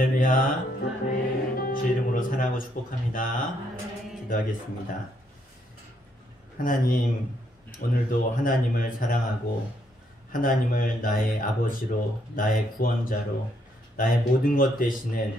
할렐루야. 주의 이름으로 사랑하고 축복합니다. 기도하겠습니다. 하나님, 오늘도 하나님을 사랑하고 하나님을 나의 아버지로, 나의 구원자로, 나의 모든 것 되시는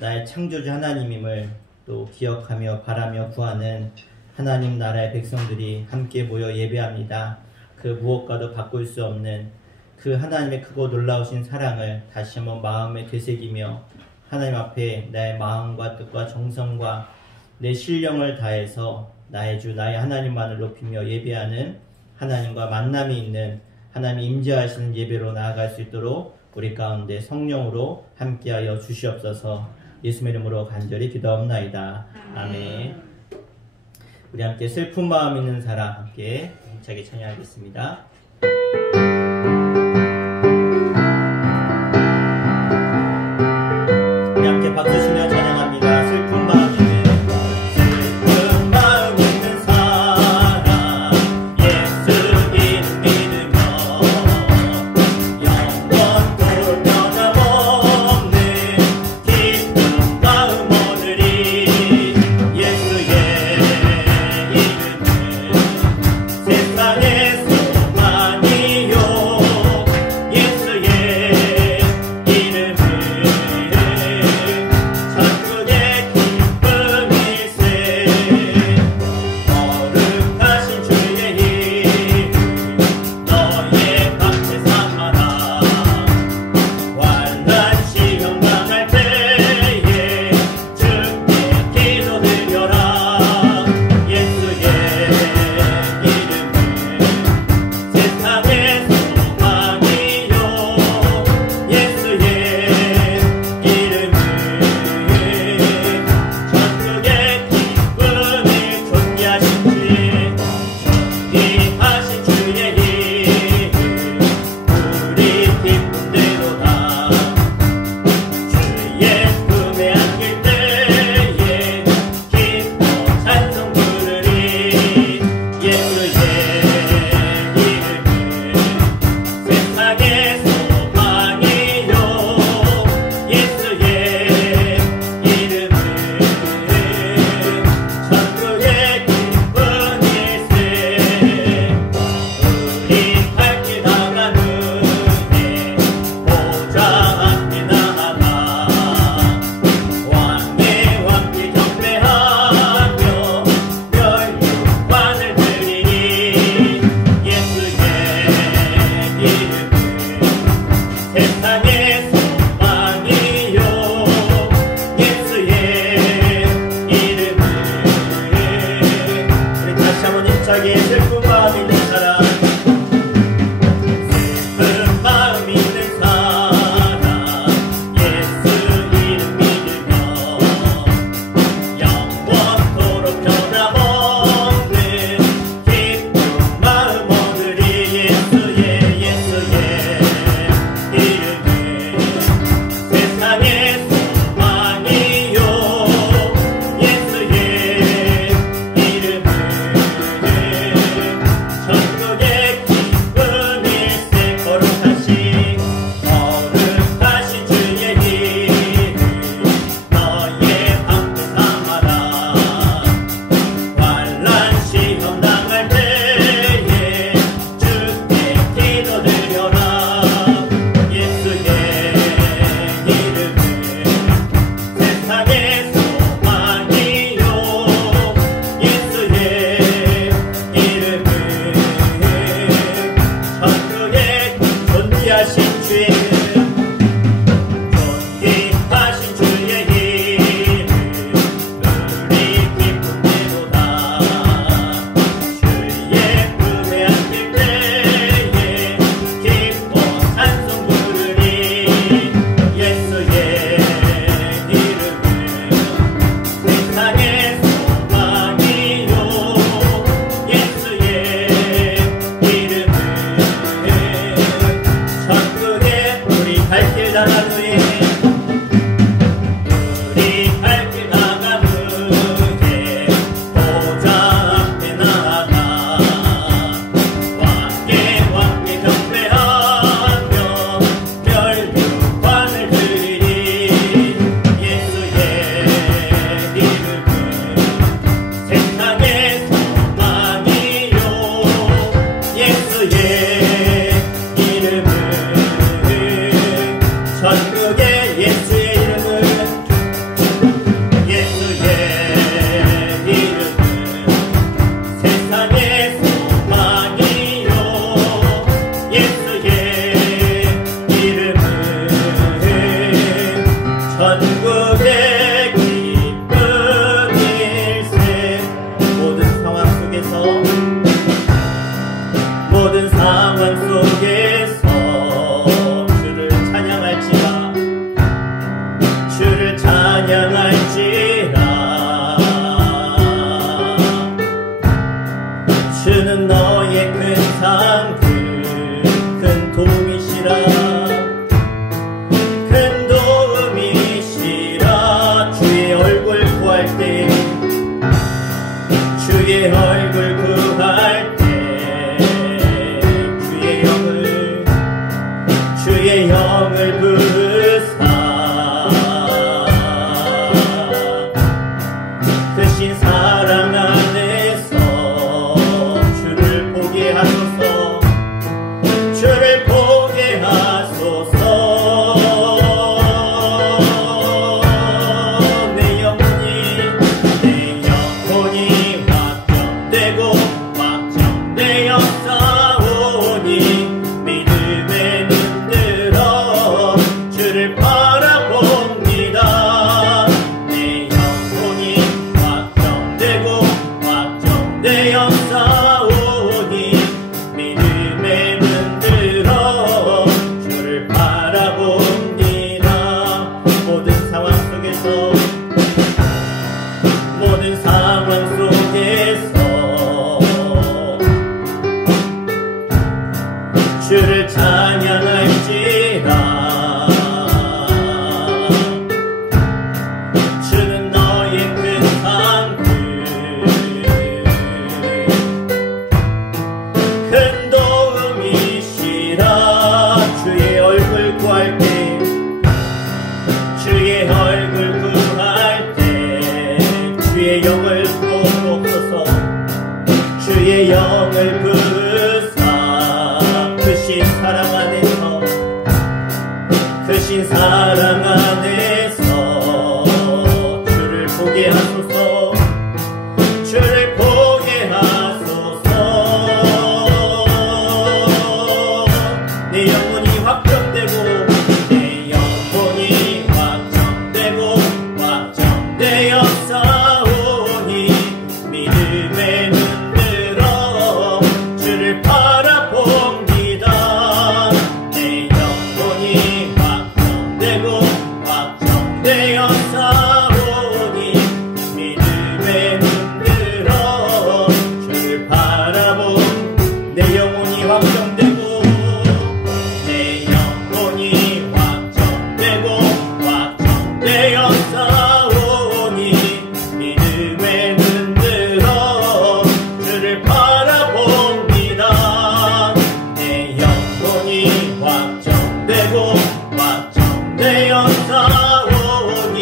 나의 창조주 하나님임을 또 기억하며 바라며 구하는 하나님 나라의 백성들이 함께 모여 예배합니다. 그 무엇과도 바꿀 수 없는 그 하나님의 크고 놀라우신 사랑을 다시 한번 마음에 되새기며 하나님 앞에 나의 마음과 뜻과 정성과 내 신령을 다해서 나의 주 나의 하나님만을 높이며 예배하는 하나님과 만남이 있는 하나님이 임재하시는 예배로 나아갈 수 있도록 우리 가운데 성령으로 함께하여 주시옵소서. 예수의 이름으로 간절히 기도하옵나이다. 아멘. 우리 함께 슬픈 마음 있는 사람 함께 힘차게 찬양하겠습니다. 우리 함께 박수 치며 찬양합니다. 슬픈 마음 있는 사람 예수 이름 믿으며 영원토록 변함없는 기쁜 마음 오늘이 예수의 이름은 세상의 소망이요 예수의 이름은 천국의 기쁨일세. 거룩하신 주의 이름 너의 밭에 삼아라. 환난 시험 당할 때에 주께 기도드려라. 예수의 이름은 세상의 소망이요 예수의 이름은 천국의 기쁨을 존귀하신 주의 존귀하신 주의 이름 우리 기쁨대로다. 주의 품에 안길 때에 기뻐 찬송 부르리. 예수의 이름은 세상의 소망이요 예수의 이름은 천국의 기쁨일세. 우리 밝게 나가는 해 보좌 앞에 나아가 왕의 왕께 경배하며 멸류관을 드리니. 예수의 이름은 세상의 소망이요 예수의 이름은 우리 다시 한번 힘차게 슬픈 마음 있는 사람 슬픈 마음 있는 사람 예수 이름 믿으며 영원토록 변함없는 기쁜 마음 오늘이 예수의 이름은 세상의 소망이요 예수의 이름은 주는 너의 큰 상, 큰 도움이시라. 큰 도움이시라. 주의 얼굴 구할 때, 주의 얼굴 구할 때, 주의 영을 부으사 크신 사랑 안에서 주를 보게 하소서. 주를 보게 하소서. 내 영혼이 확정되고 확정되어 싸우니 믿음의 눈 들어 주를 바라봅니다. 내 영혼이 확정되고 확정되어 싸우니 믿음의 눈 들어 주를 바라봅니다. 모든 상황 속에서 모든 상황 속에서 주를 찬양할지라. 주는 너의 큰 상, 큰 도움이시라. 주의 얼굴 구할 때, 주의 얼굴 구할 때, 주의 영을 부어옵소서. 주의 영을 부으사 크신 사랑 안에서, 크신 사랑 안에서 주를 보게 하소서. 주를 보게 하소서. 내 영혼이 확정되고 내 영혼이 확정되고 확정되어 싸우니 믿음의 눈 들어 주를 바라봅니다. 내 영혼이 확정되고 확정되어 싸우니 믿음의 눈 들어 주를 바라봅. 내 영혼이 확정되고 내 영혼이 확정되고 확정되어 싸우니 믿음의 눈 들어 주를 바라봅니다. 내 영혼이 확정되고 확정되어 싸우니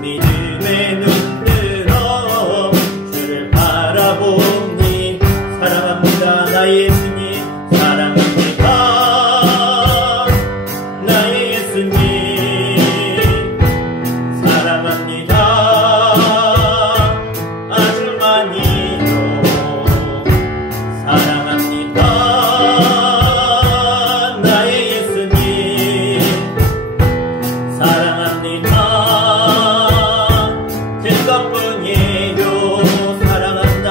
믿음의 눈 들어 주를 바라보니 사랑합니다. 나의 예수님 사랑합니다. 나의 예수님 사랑합니다. 아주 많이요 사랑합니다. 나의 예수님 사랑합니다. 그것뿐이에요. 사랑한다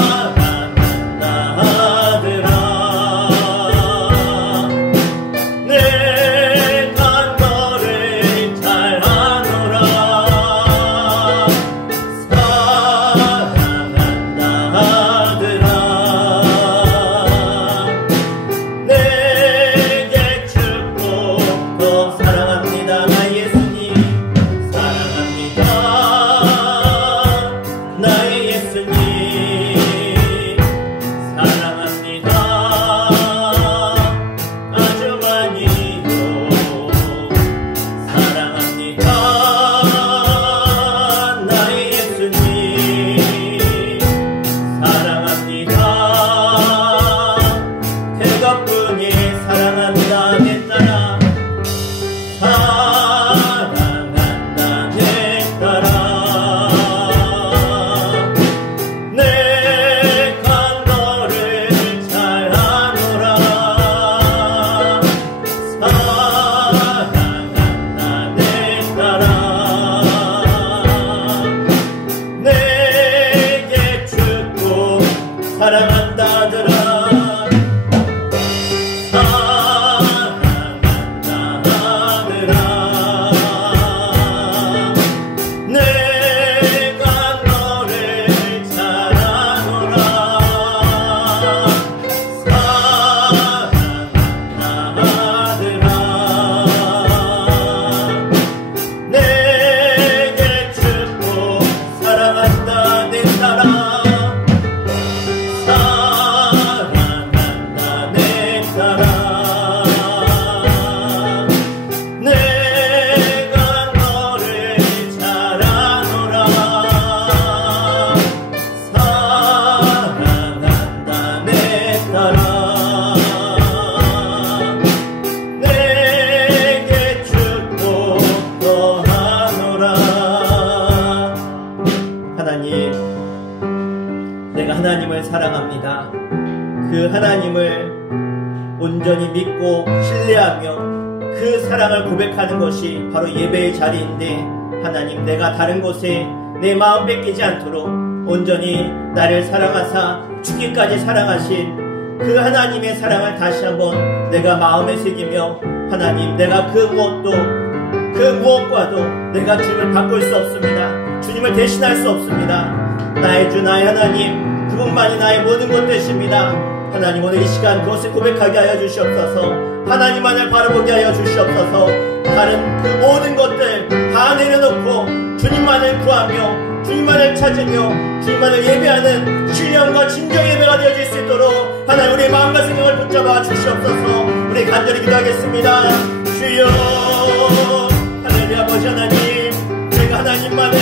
사랑한다 아들아. 내가 너를 잘 아노라. 사랑한다 아들아. 내게 축복도 사랑합니다. 나의 예수님 사랑합니다. 나의 예수님 사랑합니다. 아주 많이요 사랑합니다. 나의 예수님 사랑합니다. 그것뿐이 사랑한다 내 따라. 사랑한다 내 따라. 내가 하나님을 사랑합니다. 그 하나님을 온전히 믿고 신뢰하며 그 사랑을 고백하는 것이 바로 예배의 자리인데, 하나님, 내가 다른 곳에 내 마음 뺏기지 않도록 온전히 나를 사랑하사 죽기까지 사랑하신 그 하나님의 사랑을 다시 한번 내가 마음에 새기며, 하나님, 내가 그 무엇과도 내가 주님을 바꿀 수 없습니다. 주님을 대신할 수 없습니다. 나의 주, 나의 하나님, 그분만이 나의 모든 것 되십니다. 하나님, 오늘 이 시간 그것을 고백하게 하여 주시옵소서. 하나님만을 바라보게 하여 주시옵소서. 다른 그 모든 것들 다 내려놓고 주님만을 구하며 주님만을 찾으며 주님만을 예배하는 신령과 진정 예배가 되어질 수 있도록 하나님, 우리의 마음과 생각을 붙잡아 주시옵소서. 우리 간절히 기도하겠습니다. 주여, 하나님 아버지 하나님, 제가 하나님만을,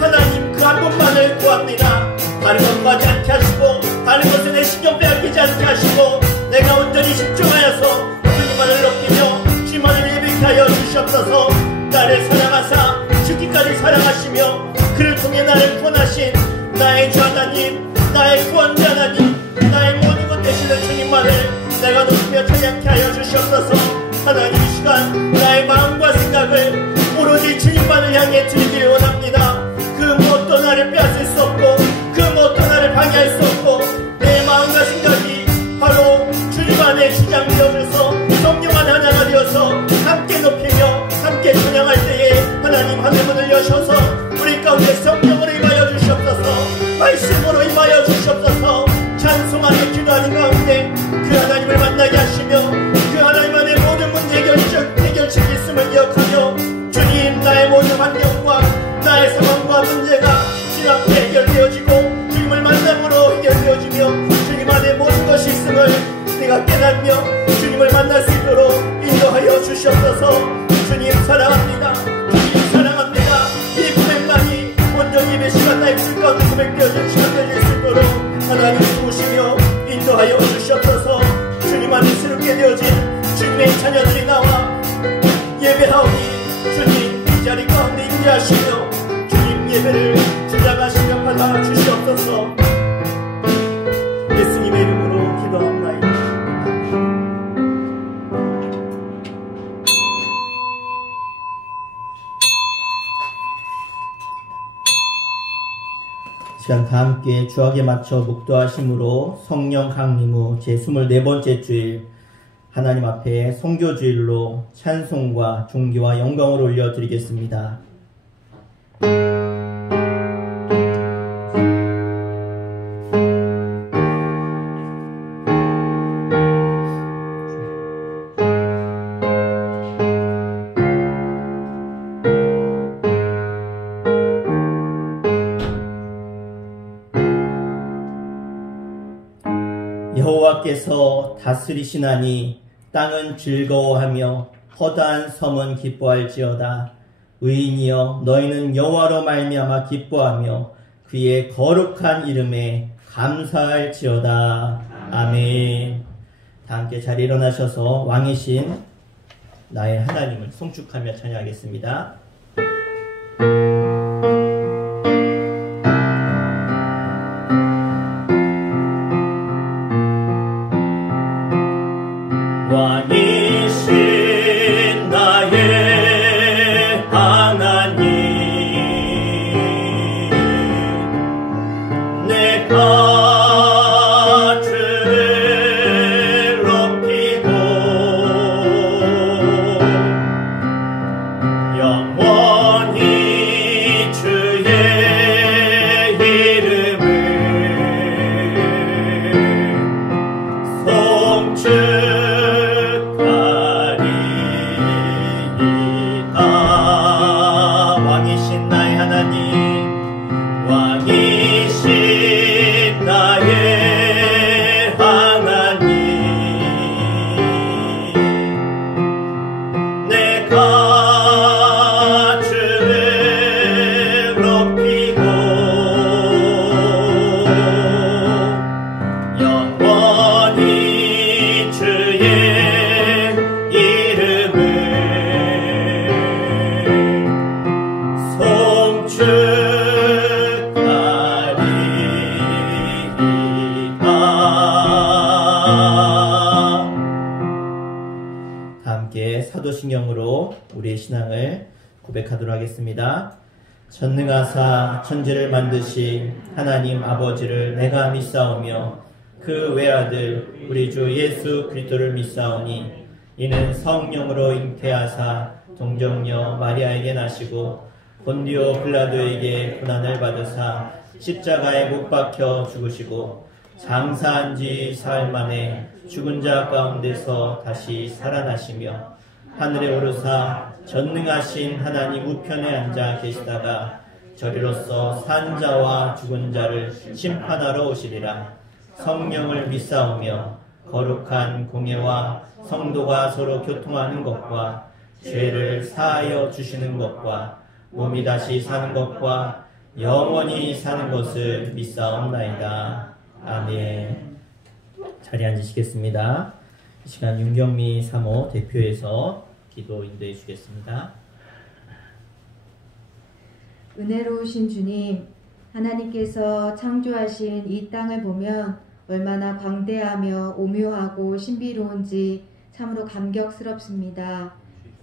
하나님 그 한 분만을 구합니다. 다른 것 구하지 않게 하시고 다른 것에 내 신경 빼앗기지 않게 하시고 내가 온전히 집중하여서 주님만을 높이며 주님만을 예배케 하여 주시옵소서. 나를 사랑하사 죽기까지 사랑하시며 그를 통해 나를 구원하신 나의 주 하나님, 나의 구원자 하나님, 나의 모든 것 되시는 주님만을 내가 높이며 찬양케 하여 주시옵소서. 하나님, 이 시간 나의 마음과 생각을 오로지 주님만을 향해 드리기를 원합니다. 그 무엇도 나를 빼앗을 수 없고 그 무엇도 나를 방해할 수 없고 내 마음과 생각이 바로 주님 안에 주장되어져서 성령 안 하나가 되어서 함께 높이며 함께 찬양할 때에 하나님 하늘문을 여셔서 우리 가운데 성령으로 임하여 주시옵소서. 말씀으로 임하여 주시옵소서. 찬송하며 기도하는 가운데 그 하나님을 만나게 하시며 그 하나님 안에 모든 문제 해결책 있음을 기억하며 주님, 나의 모든 환경과 나의 상황과 문제가 주 앞에 해결되어지고 주님을 만남으로 해결되어지며 주님 안에 모든 것이 있음을 내가 깨닫며 주님을 만날 수 있도록 인도하여 주시옵소서. 주님 사랑합니다. 주님 사랑합니다. 이 고백만이 온전히 예배 시간 나의 길 가운데 고백되어진 시간 되실 수 있도록 하나님 도우시며 인도하여 주시옵소서. 주님 안에 새롭게 되어진 주님의 자녀들이 나와 예배하오니 주님 이 자리 가운데 임재하시며 주님 예배를 주장하시며 받아 주시옵소서. 예수님의 이름으로 기도합니다. 시간 다 함께 주악에 맞춰 묵도하심으로 성령 강림 후 제 24번째 주일 하나님 앞에 성교주일로 찬송과 존귀와 영광을 올려드리겠습니다. 여호와께서 다스리시나니 땅은 즐거워하며 허다한 섬은 기뻐할지어다. 의인이여, 너희는 여호와로 말미암아 기뻐하며 그의 거룩한 이름에 감사할지어다. 아멘. 다 함께 자리에 일어나셔서 왕이신 나의 하나님을 송축하며 찬양하겠습니다. 왕이신 나의 하나님, 내가 주를 높이고 영원 사도신경으로 우리의 신앙을 고백하도록 하겠습니다. 전능하사 천지를 만드신 하나님 아버지를 내가 믿사오며 그 외아들 우리 주 예수 그리스도를 믿사오니 이는 성령으로 잉태하사 동정녀 마리아에게 나시고 본디오 빌라도에게 고난을 받으사 십자가에 못 박혀 죽으시고 장사한 지 사흘 만에 죽은 자 가운데서 다시 살아나시며 하늘에 오르사 전능하신 하나님 우편에 앉아 계시다가 저리로서 산 자와 죽은 자를 심판하러 오시리라. 성령을 믿사오며 거룩한 공예와 성도가 서로 교통하는 것과 죄를 사하여 주시는 것과 몸이 다시 사는 것과 영원히 사는 것을 믿사옵나이다. 아멘. 자리에 앉으시겠습니다. 이 시간 윤경미 사모 대표에서 기도 인도해 주시겠습니다. 은혜로우신 주님, 하나님께서 창조하신 이 땅을 보면 얼마나 광대하며 오묘하고 신비로운지 참으로 감격스럽습니다.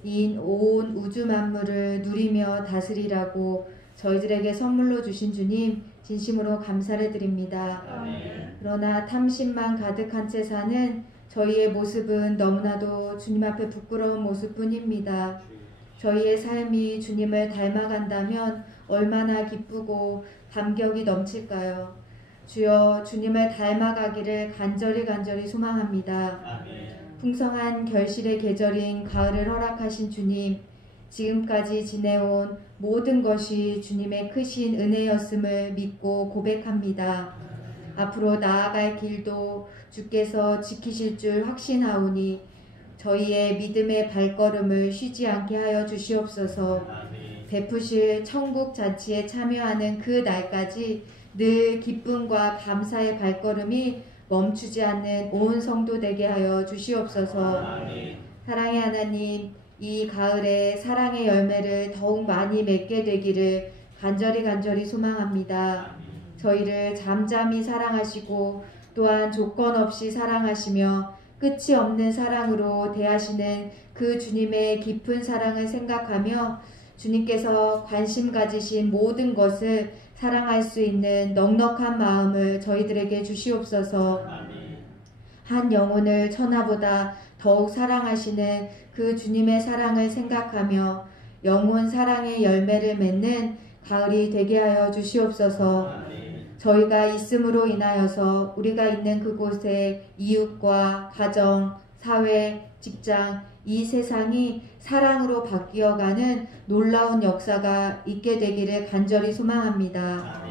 이 온 우주 만물을 누리며 다스리라고 저희들에게 선물로 주신 주님, 진심으로 감사를 드립니다. 아멘. 그러나 탐심만 가득한 채 사는 저희의 모습은 너무나도 주님 앞에 부끄러운 모습뿐입니다. 저희의 삶이 주님을 닮아간다면 얼마나 기쁘고 감격이 넘칠까요? 주여, 주님을 닮아가기를 간절히 소망합니다. 아멘. 풍성한 결실의 계절인 가을을 허락하신 주님, 지금까지 지내온 모든 것이 주님의 크신 은혜였음을 믿고 고백합니다. 앞으로 나아갈 길도 주께서 지키실 줄 확신하오니 저희의 믿음의 발걸음을 쉬지 않게 하여 주시옵소서. 베푸실 천국 잔치에 참여하는 그 날까지 늘 기쁨과 감사의 발걸음이 멈추지 않는 온 성도 되게 하여 주시옵소서. 사랑의 하나님, 이 가을에 사랑의 열매를 더욱 많이 맺게 되기를 간절히 소망합니다. 저희를 잠잠히 사랑하시고 또한 조건 없이 사랑하시며 끝이 없는 사랑으로 대하시는 그 주님의 깊은 사랑을 생각하며 주님께서 관심 가지신 모든 것을 사랑할 수 있는 넉넉한 마음을 저희들에게 주시옵소서. 한 영혼을 천하보다 더욱 사랑하시는 그 주님의 사랑을 생각하며 영혼 사랑의 열매를 맺는 가을이 되게 하여 주시옵소서. 저희가 있음으로 인하여서 우리가 있는 그곳에 이웃과 가정, 사회, 직장, 이 세상이 사랑으로 바뀌어가는 놀라운 역사가 있게 되기를 간절히 소망합니다.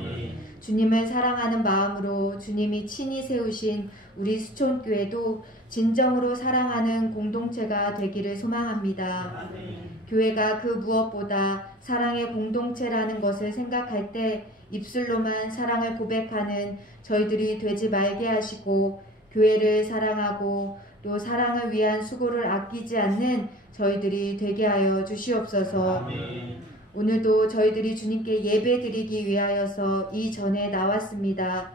주님을 사랑하는 마음으로 주님이 친히 세우신 우리 수촌교회도 진정으로 사랑하는 공동체가 되기를 소망합니다. 교회가 그 무엇보다 사랑의 공동체라는 것을 생각할 때 입술로만 사랑을 고백하는 저희들이 되지 말게 하시고 교회를 사랑하고 또 사랑을 위한 수고를 아끼지 않는 저희들이 되게 하여 주시옵소서. 오늘도 저희들이 주님께 예배드리기 위하여서 이 전에 나왔습니다.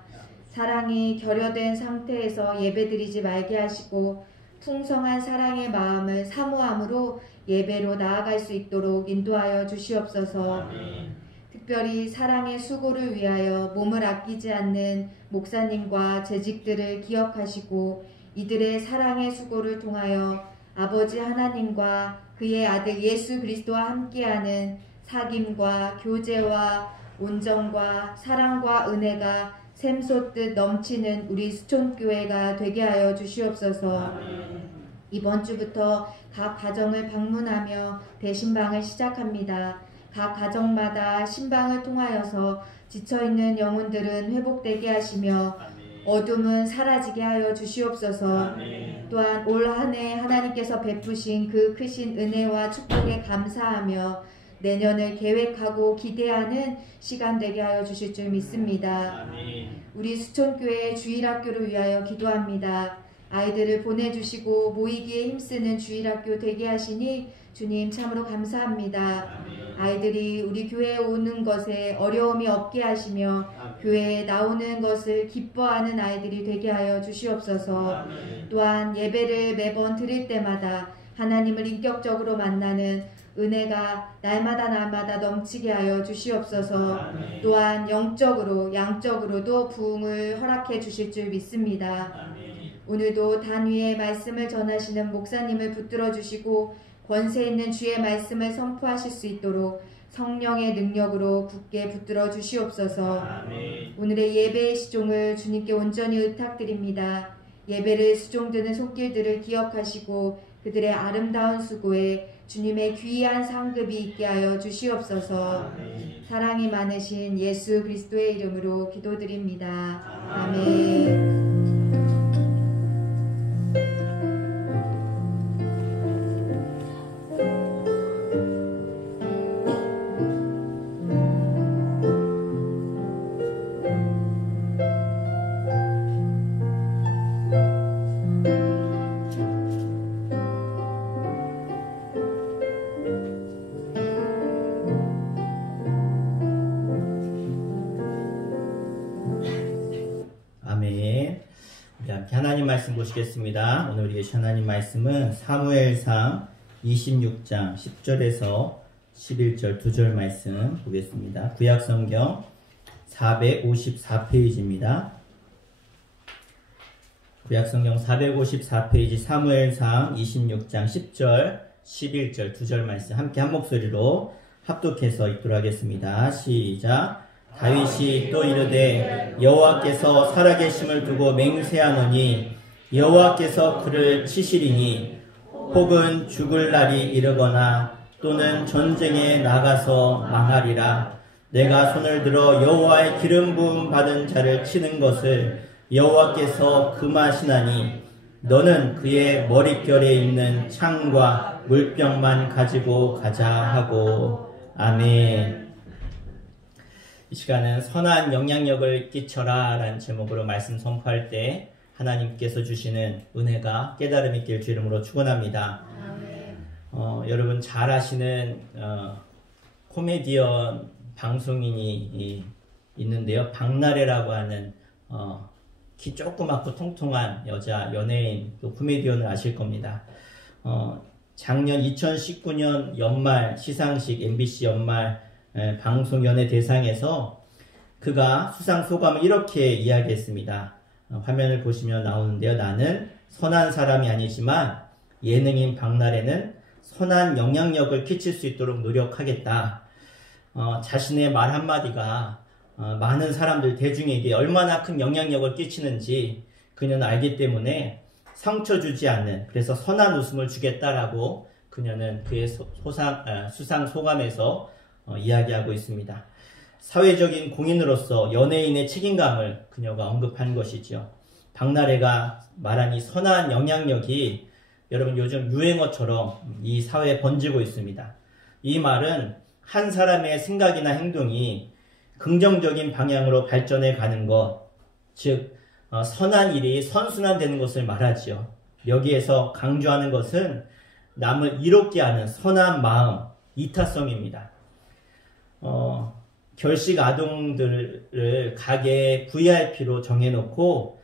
사랑이 결여된 상태에서 예배드리지 말게 하시고 풍성한 사랑의 마음을 사모함으로 예배로 나아갈 수 있도록 인도하여 주시옵소서. 특별히 사랑의 수고를 위하여 몸을 아끼지 않는 목사님과 재직들을 기억하시고 이들의 사랑의 수고를 통하여 아버지 하나님과 그의 아들 예수 그리스도와 함께하는 사귐과 교제와 온정과 사랑과 은혜가 샘솟듯 넘치는 우리 수촌교회가 되게 하여 주시옵소서. 이번 주부터 각 가정을 방문하며 대신방을 시작합니다. 각 가정마다 신방을 통하여서 지쳐있는 영혼들은 회복되게 하시며 어둠은 사라지게 하여 주시옵소서. 또한 올 한 해 하나님께서 베푸신 그 크신 은혜와 축복에 감사하며 내년을 계획하고 기대하는 시간 되게 하여 주실 줄 믿습니다. 우리 수촌교회 주일학교를 위하여 기도합니다. 아이들을 보내주시고 모이기에 힘쓰는 주일학교 되게 하시니 주님 참으로 감사합니다. 아이들이 우리 교회에 오는 것에 어려움이 없게 하시며 교회에 나오는 것을 기뻐하는 아이들이 되게 하여 주시옵소서. 또한 예배를 매번 드릴 때마다 하나님을 인격적으로 만나는 은혜가 날마다 넘치게 하여 주시옵소서. 또한 영적으로 양적으로도 부흥을 허락해 주실 줄 믿습니다. 오늘도 단위의 말씀을 전하시는 목사님을 붙들어 주시고 권세 있는 주의 말씀을 선포하실 수 있도록 성령의 능력으로 굳게 붙들어 주시옵소서. 오늘의 예배의 시종을 주님께 온전히 의탁드립니다. 예배를 수종드는 손길들을 기억하시고 그들의 아름다운 수고에 주님의 귀한 상급이 있게 하여 주시옵소서. 사랑이 많으신 예수 그리스도의 이름으로 기도드립니다. 아멘. 하나님 말씀 보시겠습니다. 오늘 우리의 하나님 말씀은 사무엘상 26장 10절에서 11절 2절 말씀 보겠습니다. 구약성경 454페이지입니다. 구약성경 454페이지 사무엘상 26장 10절 11절 2절 말씀 함께 한 목소리로 합독해서 읽도록 하겠습니다. 시작. 다윗이 또 이르되 여호와께서 살아계심을 두고 맹세하노니 여호와께서 그를 치시리니 혹은 죽을 날이 이르거나 또는 전쟁에 나가서 망하리라. 내가 손을 들어 여호와의 기름 부음 받은 자를 치는 것을 여호와께서 금하시나니 너는 그의 머릿결에 있는 창과 물병만 가지고 가자 하고. 아멘. 이 시간은 선한 영향력을 끼쳐라 라는 제목으로 말씀 선포할 때 하나님께서 주시는 은혜가 깨달음이 있길 주 이름으로 축원합니다. 여러분 잘 아시는 코미디언 방송인이 있는데요. 박나래라고 하는 키 조그맣고 통통한 여자 연예인 또 코미디언을 아실 겁니다. 작년 2019년 연말 시상식 MBC 연말 방송연예대상에서 그가 수상 소감을 이렇게 이야기했습니다. 화면을 보시면 나오는데요. 나는 선한 사람이 아니지만 예능인 박나래는 선한 영향력을 끼칠 수 있도록 노력하겠다. 자신의 말 한마디가 많은 사람들 대중에게 얼마나 큰 영향력을 끼치는지 그녀는 알기 때문에 상처 주지 않는, 그래서 선한 웃음을 주겠다라고 그녀는 그의 수상 소감에서 이야기하고 있습니다. 사회적인 공인으로서 연예인의 책임감을 그녀가 언급한 것이죠. 박나래가 말한 이 선한 영향력이 여러분 요즘 유행어처럼 이 사회에 번지고 있습니다. 이 말은 한 사람의 생각이나 행동이 긍정적인 방향으로 발전해 가는 것, 즉 선한 일이 선순환되는 것을 말하지요. 여기에서 강조하는 것은 남을 이롭게 하는 선한 마음, 이타성입니다. 결식 아동들을 가게 VIP로 정해놓고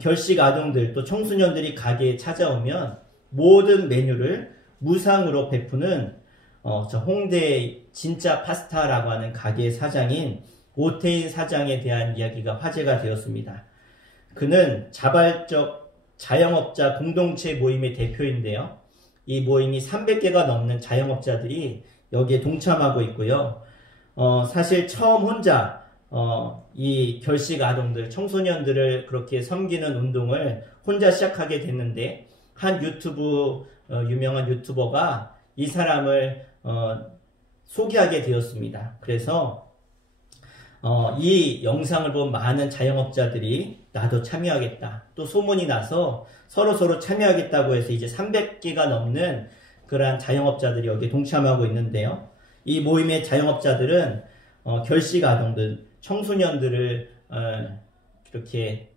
결식 아동들 또 청소년들이 가게에 찾아오면 모든 메뉴를 무상으로 베푸는 저 홍대 진짜 파스타라고 하는 가게 사장인 오태인 사장에 대한 이야기가 화제가 되었습니다. 그는 자발적 자영업자 공동체 모임의 대표인데요. 이 모임이 300개가 넘는 자영업자들이 여기에 동참하고 있고요. 사실 처음 혼자 이 결식 아동들, 청소년들을 그렇게 섬기는 운동을 혼자 시작하게 됐는데 한 유명한 유튜버가 이 사람을 소개하게 되었습니다. 그래서 이 영상을 본 많은 자영업자들이 나도 참여하겠다. 또 소문이 나서 서로 참여하겠다고 해서 이제 300개가 넘는 그러한 자영업자들이 여기에 동참하고 있는데요. 이 모임의 자영업자들은 결식 아동들, 청소년들을 이렇게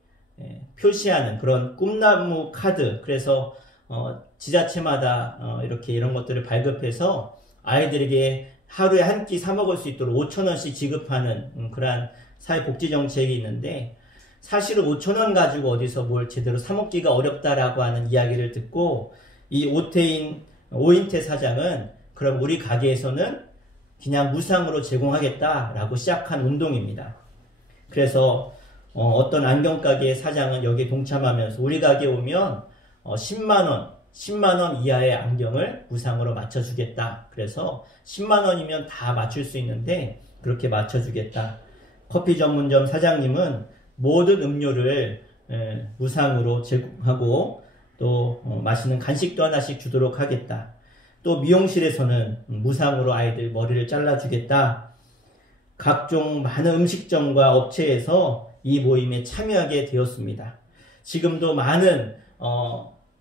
표시하는 그런 꿈나무 카드, 그래서 지자체마다 이렇게 이런 것들을 발급해서 아이들에게 하루에 한 끼 사 먹을 수 있도록 5,000원씩 지급하는 그러한 사회복지 정책이 있는데, 사실은 5,000원 가지고 어디서 뭘 제대로 사 먹기가 어렵다라고 하는 이야기를 듣고 이 오인태 사장은 그럼 우리 가게에서는 그냥 무상으로 제공하겠다라고 시작한 운동입니다. 그래서 어떤 안경가게 사장은 여기에 동참하면서 우리 가게에 오면 10만 원 이하의 안경을 무상으로 맞춰주겠다. 그래서 10만 원이면 다 맞출 수 있는데 그렇게 맞춰주겠다. 커피 전문점 사장님은 모든 음료를 무상으로 제공하고 또 맛있는 간식도 하나씩 주도록 하겠다. 또 미용실에서는 무상으로 아이들 머리를 잘라주겠다. 각종 많은 음식점과 업체에서 이 모임에 참여하게 되었습니다. 지금도 많은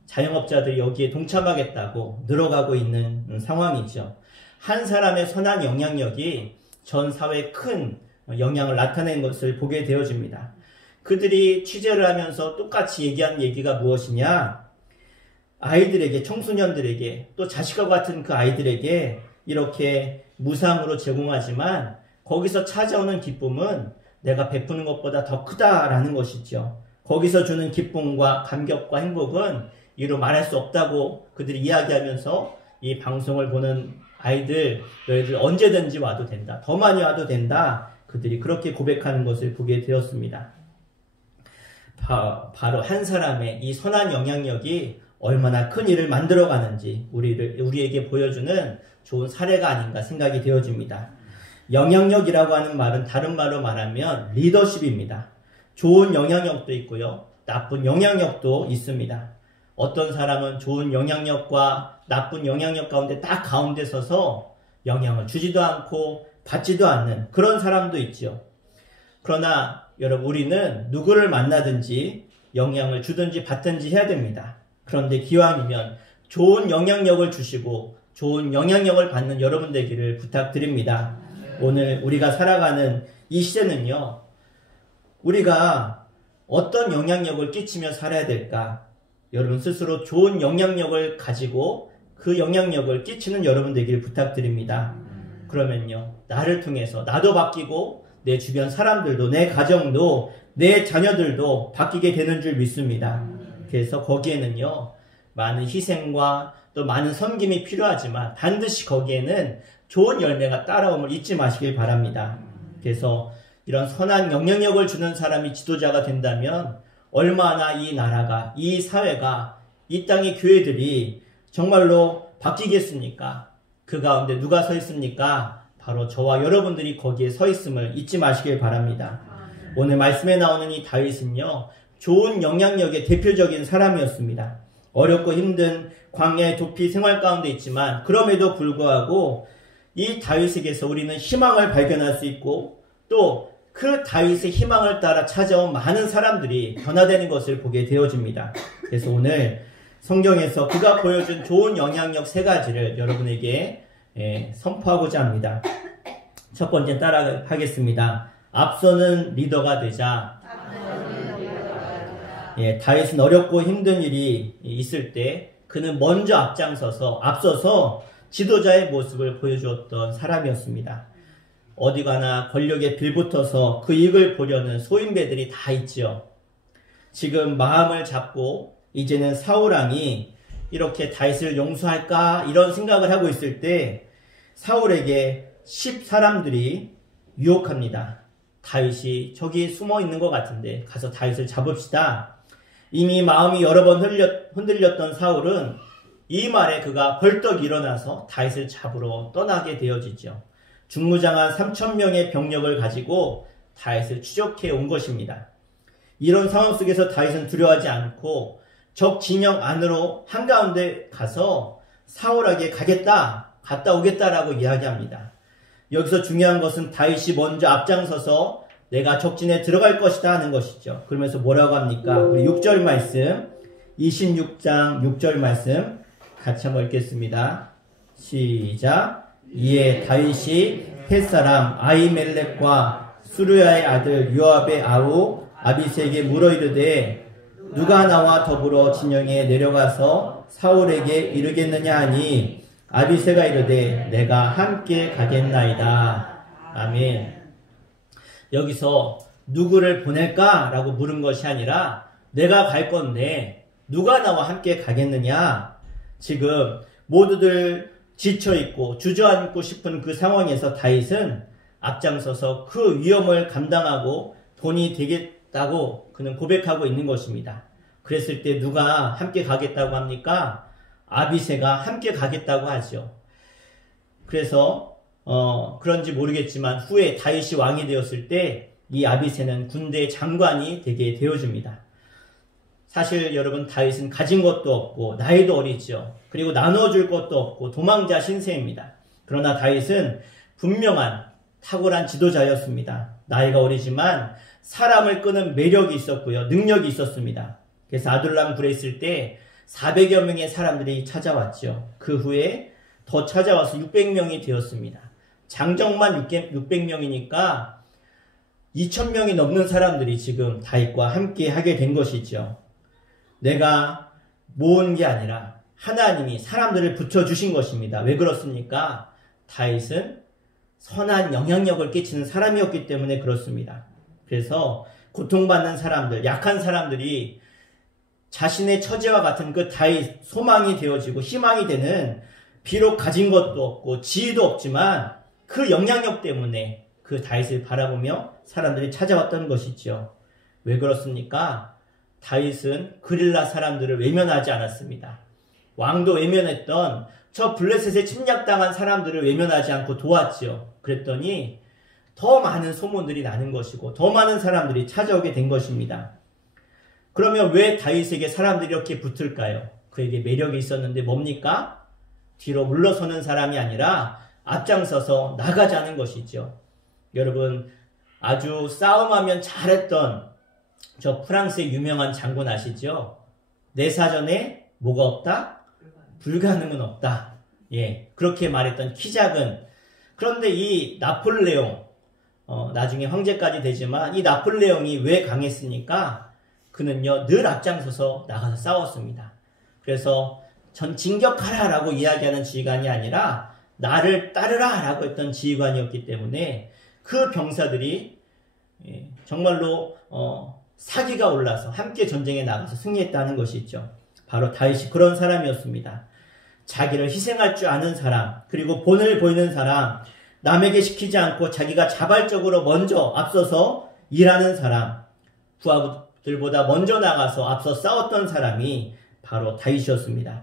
자영업자들이 여기에 동참하겠다고 늘어가고 있는 상황이죠. 한 사람의 선한 영향력이 전 사회에 큰 영향을 나타낸 것을 보게 되어집니다. 그들이 취재를 하면서 똑같이 얘기한 얘기가 무엇이냐? 아이들에게, 청소년들에게, 또 자식과 같은 그 아이들에게 이렇게 무상으로 제공하지만 거기서 찾아오는 기쁨은 내가 베푸는 것보다 더 크다라는 것이죠. 거기서 주는 기쁨과 감격과 행복은 이로 말할 수 없다고 그들이 이야기하면서 이 방송을 보는 아이들, 너희들 언제든지 와도 된다. 더 많이 와도 된다. 그들이 그렇게 고백하는 것을 보게 되었습니다. 바로 한 사람의 이 선한 영향력이 얼마나 큰 일을 만들어가는지 우리에게 보여주는 좋은 사례가 아닌가 생각이 되어집니다. 영향력이라고 하는 말은 다른 말로 말하면 리더십입니다. 좋은 영향력도 있고요. 나쁜 영향력도 있습니다. 어떤 사람은 좋은 영향력과 나쁜 영향력 가운데 딱 가운데 서서 영향을 주지도 않고 받지도 않는 그런 사람도 있죠. 그러나 여러분 우리는 누구를 만나든지 영향을 주든지 받든지 해야 됩니다. 그런데 기왕이면 좋은 영향력을 주시고 좋은 영향력을 받는 여러분 되기를 부탁드립니다. 오늘 우리가 살아가는 이 시대는요. 우리가 어떤 영향력을 끼치며 살아야 될까? 여러분 스스로 좋은 영향력을 가지고 그 영향력을 끼치는 여러분 되기를 부탁드립니다. 그러면요. 나를 통해서 나도 바뀌고 내 주변 사람들도 내 가정도 내 자녀들도 바뀌게 되는 줄 믿습니다. 그래서 거기에는요. 많은 희생과 또 많은 섬김이 필요하지만 반드시 거기에는 좋은 열매가 따라옴을 잊지 마시길 바랍니다. 그래서 이런 선한 영향력을 주는 사람이 지도자가 된다면 얼마나 이 나라가, 이 사회가, 이 땅의 교회들이 정말로 바뀌겠습니까? 그 가운데 누가 서 있습니까? 바로 저와 여러분들이 거기에 서 있음을 잊지 마시길 바랍니다. 오늘 말씀에 나오는 이 다윗은요. 좋은 영향력의 대표적인 사람이었습니다. 어렵고 힘든 광야의 도피 생활 가운데 있지만 그럼에도 불구하고 이 다윗에게서 우리는 희망을 발견할 수 있고 또 그 다윗의 희망을 따라 찾아온 많은 사람들이 변화되는 것을 보게 되어집니다. 그래서 오늘 성경에서 그가 보여준 좋은 영향력 3가지를 여러분에게 선포하고자 합니다. 첫 번째 따라하겠습니다. 앞서는 리더가 되자. 다윗은 어렵고 힘든 일이 있을 때 그는 먼저 앞서서 지도자의 모습을 보여주었던 사람이었습니다. 어디 가나 권력에 빌붙어서 그 이익을 보려는 소인배들이 다 있지요. 지금 마음을 잡고 이제는 사울왕이 이렇게 다윗을 용서할까 이런 생각을 하고 있을 때 사울에게 10사람들이 유혹합니다. 다윗이 저기 숨어 있는 것 같은데 가서 다윗을 잡읍시다. 이미 마음이 여러 번 흔들렸던 사울은 이 말에 그가 벌떡 일어나서 다윗을 잡으러 떠나게 되어지죠. 중무장한 3,000명의 병력을 가지고 다윗을 추적해 온 것입니다. 이런 상황 속에서 다윗은 두려워하지 않고 적 진영 안으로 한가운데 가서 사울에게 갔다 오겠다라고 이야기합니다. 여기서 중요한 것은 다윗이 먼저 앞장서서 내가 적진에 들어갈 것이다 하는 것이죠. 그러면서 뭐라고 합니까? 우리 6절 말씀, 26장 6절 말씀 같이 한번 읽겠습니다. 시작. 이에 다윗이 햇사람 아히멜렉과 수르야의 아들 요압의 아우 아비새에게 물어 이르되 누가 나와 더불어 진영에 내려가서 사울에게 이르겠느냐 하니 아비새가 이르되 내가 함께 가겠나이다. 아멘. 여기서 누구를 보낼까라고 물은 것이 아니라 내가 갈 건데 누가 나와 함께 가겠느냐? 지금 모두들 지쳐있고 주저앉고 싶은 그 상황에서 다윗은 앞장서서 그 위험을 감당하고 돈이 되겠다고 그는 고백하고 있는 것입니다. 그랬을 때 누가 함께 가겠다고 합니까? 아비새가 함께 가겠다고 하죠. 그래서 그런지 모르겠지만 후에 다윗이 왕이 되었을 때 이 아비새는 군대 장관이 되게 되어줍니다. 사실 여러분, 다윗은 가진 것도 없고 나이도 어리죠. 그리고 나눠줄 것도 없고 도망자 신세입니다. 그러나 다윗은 분명한 탁월한 지도자였습니다. 나이가 어리지만 사람을 끄는 매력이 있었고요. 능력이 있었습니다. 그래서 아둘람 굴에 있을 때 400여 명의 사람들이 찾아왔죠. 그 후에 더 찾아와서 600명이 되었습니다. 장정만 600명이니까 2000명이 넘는 사람들이 지금 다윗과 함께 하게 된 것이죠. 내가 모은 게 아니라 하나님이 사람들을 붙여주신 것입니다. 왜 그렇습니까? 다윗은 선한 영향력을 끼치는 사람이었기 때문에 그렇습니다. 그래서 고통받는 사람들, 약한 사람들이 자신의 처지와 같은 그 다윗 소망이 되어지고 희망이 되는, 비록 가진 것도 없고 지위도 없지만 그 영향력 때문에 그 다윗을 바라보며 사람들이 찾아왔던 것이죠. 왜 그렇습니까? 다윗은 그릴라 사람들을 외면하지 않았습니다. 왕도 외면했던 저 블레셋에 침략당한 사람들을 외면하지 않고 도왔지요. 그랬더니 더 많은 소문들이 나는 것이고 더 많은 사람들이 찾아오게 된 것입니다. 그러면 왜 다윗에게 사람들이 이렇게 붙을까요? 그에게 매력이 있었는데 뭡니까? 뒤로 물러서는 사람이 아니라 앞장서서 나가자는 것이죠. 여러분, 아주 싸움하면 잘했던 저 프랑스의 유명한 장군 아시죠? 내 사전에 뭐가 없다? 불가능은 없다. 예, 그렇게 말했던 키 작은. 그런데 이 나폴레옹, 나중에 황제까지 되지만 이 나폴레옹이 왜 강했습니까? 그는요, 늘 앞장서서 나가서 싸웠습니다. 그래서 전 진격하라 라고 이야기하는 지휘관이 아니라 나를 따르라 라고 했던 지휘관이었기 때문에 그 병사들이 정말로 사기가 올라서 함께 전쟁에 나가서 승리했다는 것이 있죠. 바로 다윗이 그런 사람이었습니다. 자기를 희생할 줄 아는 사람, 그리고 본을 보이는 사람, 남에게 시키지 않고 자기가 자발적으로 먼저 앞서서 일하는 사람, 부하들보다 먼저 나가서 앞서 싸웠던 사람이 바로 다윗이었습니다.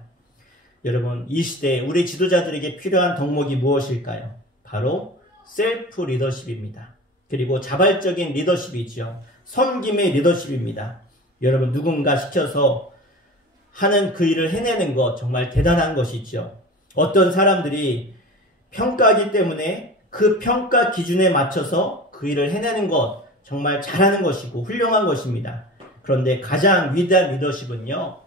여러분, 이 시대에 우리 지도자들에게 필요한 덕목이 무엇일까요? 바로 셀프 리더십입니다. 그리고 자발적인 리더십이죠. 섬김의 리더십입니다. 여러분, 누군가 시켜서 하는 그 일을 해내는 것 정말 대단한 것이죠. 어떤 사람들이 평가하기 때문에 그 평가 기준에 맞춰서 그 일을 해내는 것 정말 잘하는 것이고 훌륭한 것입니다. 그런데 가장 위대한 리더십은요,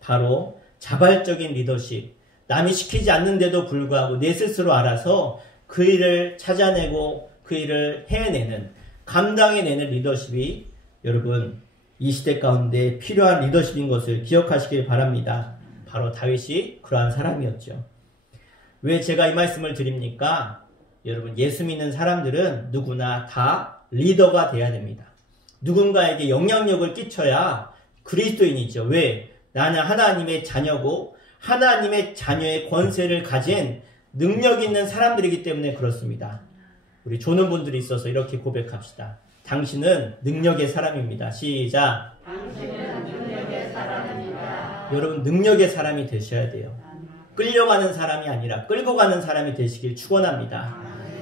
바로 자발적인 리더십. 남이 시키지 않는데도 불구하고 내 스스로 알아서 그 일을 찾아내고 그 일을 해내는, 감당해내는 리더십이 여러분 이 시대 가운데 필요한 리더십인 것을 기억하시길 바랍니다. 바로 다윗이 그러한 사람이었죠. 왜 제가 이 말씀을 드립니까? 여러분, 예수 믿는 사람들은 누구나 다 리더가 돼야 됩니다. 누군가에게 영향력을 끼쳐야 그리스도인이죠. 왜? 나는 하나님의 자녀고 하나님의 자녀의 권세를 가진 능력 있는 사람들이기 때문에 그렇습니다. 우리 조는 분들이 있어서 이렇게 고백합시다. 당신은 능력의 사람입니다. 시작. 당신은 능력의 사람입니다. 여러분, 능력의 사람이 되셔야 돼요. 끌려가는 사람이 아니라 끌고 가는 사람이 되시길 축원합니다.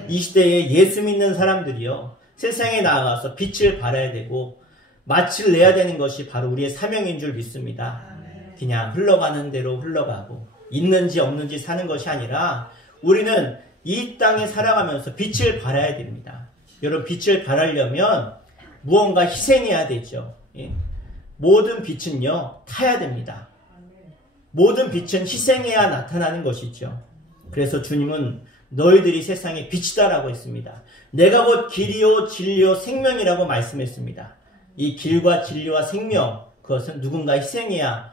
이 시대에 예수 믿는 사람들이요, 세상에 나아가서 빛을 발해야 되고 맛을 내야 되는 것이 바로 우리의 사명인 줄 믿습니다. 그냥 흘러가는 대로 흘러가고 있는지 없는지 사는 것이 아니라 우리는 이 땅에 살아가면서 빛을 발해야 됩니다. 여러분, 빛을 발하려면 무언가 희생해야 되죠. 예. 모든 빛은요, 타야 됩니다. 모든 빛은 희생해야 나타나는 것이죠. 그래서 주님은 너희들이 세상의 빛이다라고 했습니다. 내가 곧 길이요 진리요 생명이라고 말씀했습니다. 이 길과 진리와 생명, 그것은 누군가 희생해야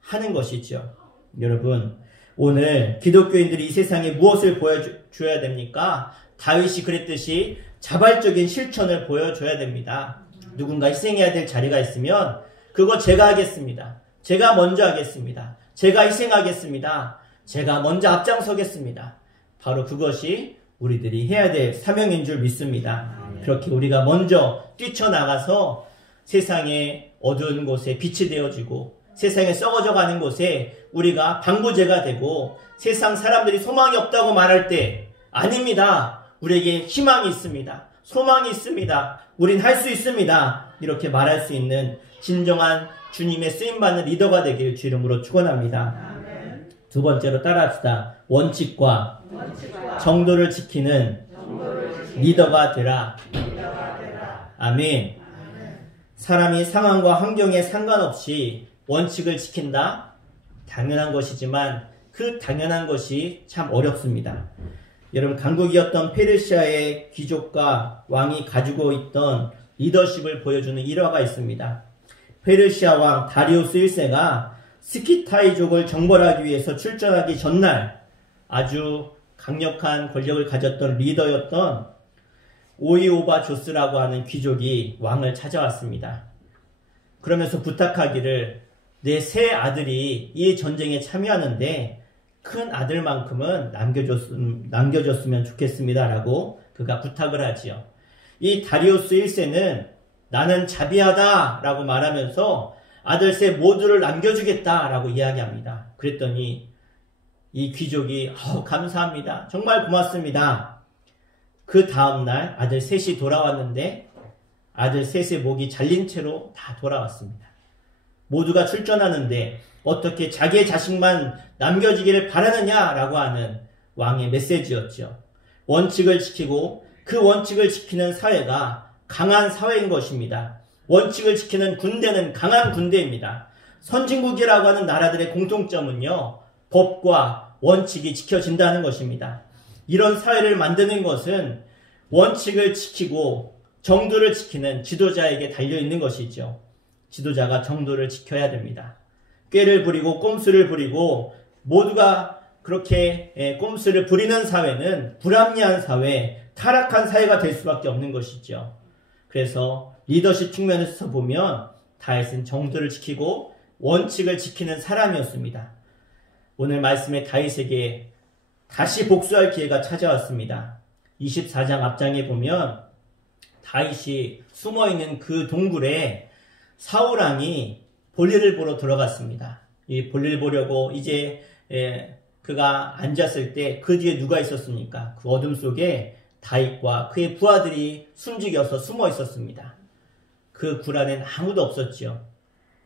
하는 것이죠. 여러분, 오늘 기독교인들이 이 세상에 무엇을 보여줘야 됩니까? 다윗이 그랬듯이 자발적인 실천을 보여줘야 됩니다. 누군가 희생해야 될 자리가 있으면 그거 제가 하겠습니다. 제가 먼저 하겠습니다. 제가 희생하겠습니다. 제가 먼저 앞장서겠습니다. 바로 그것이 우리들이 해야 될 사명인 줄 믿습니다. 그렇게 우리가 먼저 뛰쳐나가서 세상의 어두운 곳에 빛이 되어지고 세상에 썩어져 가는 곳에 우리가 방부제가 되고 세상 사람들이 소망이 없다고 말할 때 아닙니다. 우리에게 희망이 있습니다. 소망이 있습니다. 우린 할 수 있습니다. 이렇게 말할 수 있는 진정한 주님의 쓰임받는 리더가 되길 주 이름으로 축원합니다. 두 번째로 따라합시다. 원칙과 정도를 지키는 리더가 되라. 아멘. 사람이 상황과 환경에 상관없이 원칙을 지킨다? 당연한 것이지만 그 당연한 것이 참 어렵습니다. 여러분, 강국이었던 페르시아의 귀족과 왕이 가지고 있던 리더십을 보여주는 일화가 있습니다. 페르시아 왕 다리우스 1세가 스키타이족을 정벌하기 위해서 출전하기 전날 아주 강력한 권력을 가졌던 리더였던 오이오바 조스라고 하는 귀족이 왕을 찾아왔습니다. 그러면서 부탁하기를 내 세 아들이 이 전쟁에 참여하는데 큰 아들만큼은 남겨줬으면 좋겠습니다 라고 그가 부탁을 하지요. 이 다리우스 1세는 나는 자비하다 라고 말하면서 아들 셋 모두를 남겨주겠다 라고 이야기합니다. 그랬더니 이 귀족이 감사합니다. 정말 고맙습니다. 그 다음날 아들 셋이 돌아왔는데 아들 셋의 목이 잘린 채로 다 돌아왔습니다. 모두가 출전하는데 어떻게 자기의 자식만 남겨지기를 바라느냐라고 하는 왕의 메시지였죠. 원칙을 지키고 그 원칙을 지키는 사회가 강한 사회인 것입니다. 원칙을 지키는 군대는 강한 군대입니다. 선진국이라고 하는 나라들의 공통점은요, 법과 원칙이 지켜진다는 것입니다. 이런 사회를 만드는 것은 원칙을 지키고 정도를 지키는 지도자에게 달려있는 것이죠. 지도자가 정도를 지켜야 됩니다. 꾀를 부리고 꼼수를 부리고 모두가 그렇게 꼼수를 부리는 사회는 불합리한 사회, 타락한 사회가 될 수밖에 없는 것이죠. 그래서 리더십 측면에서 보면 다윗은 정도를 지키고 원칙을 지키는 사람이었습니다. 오늘 말씀에 다윗에게 다시 복수할 기회가 찾아왔습니다. 24장 앞장에 보면 다윗이 숨어있는 그 동굴에 사울왕이 볼일을 보러 들어갔습니다. 이 볼일 보려고 이제 그가 앉았을 때 그 뒤에 누가 있었습니까? 그 어둠 속에 다윗과 그의 부하들이 숨지겨서 숨어 있었습니다. 그 굴 안에는 아무도 없었지요.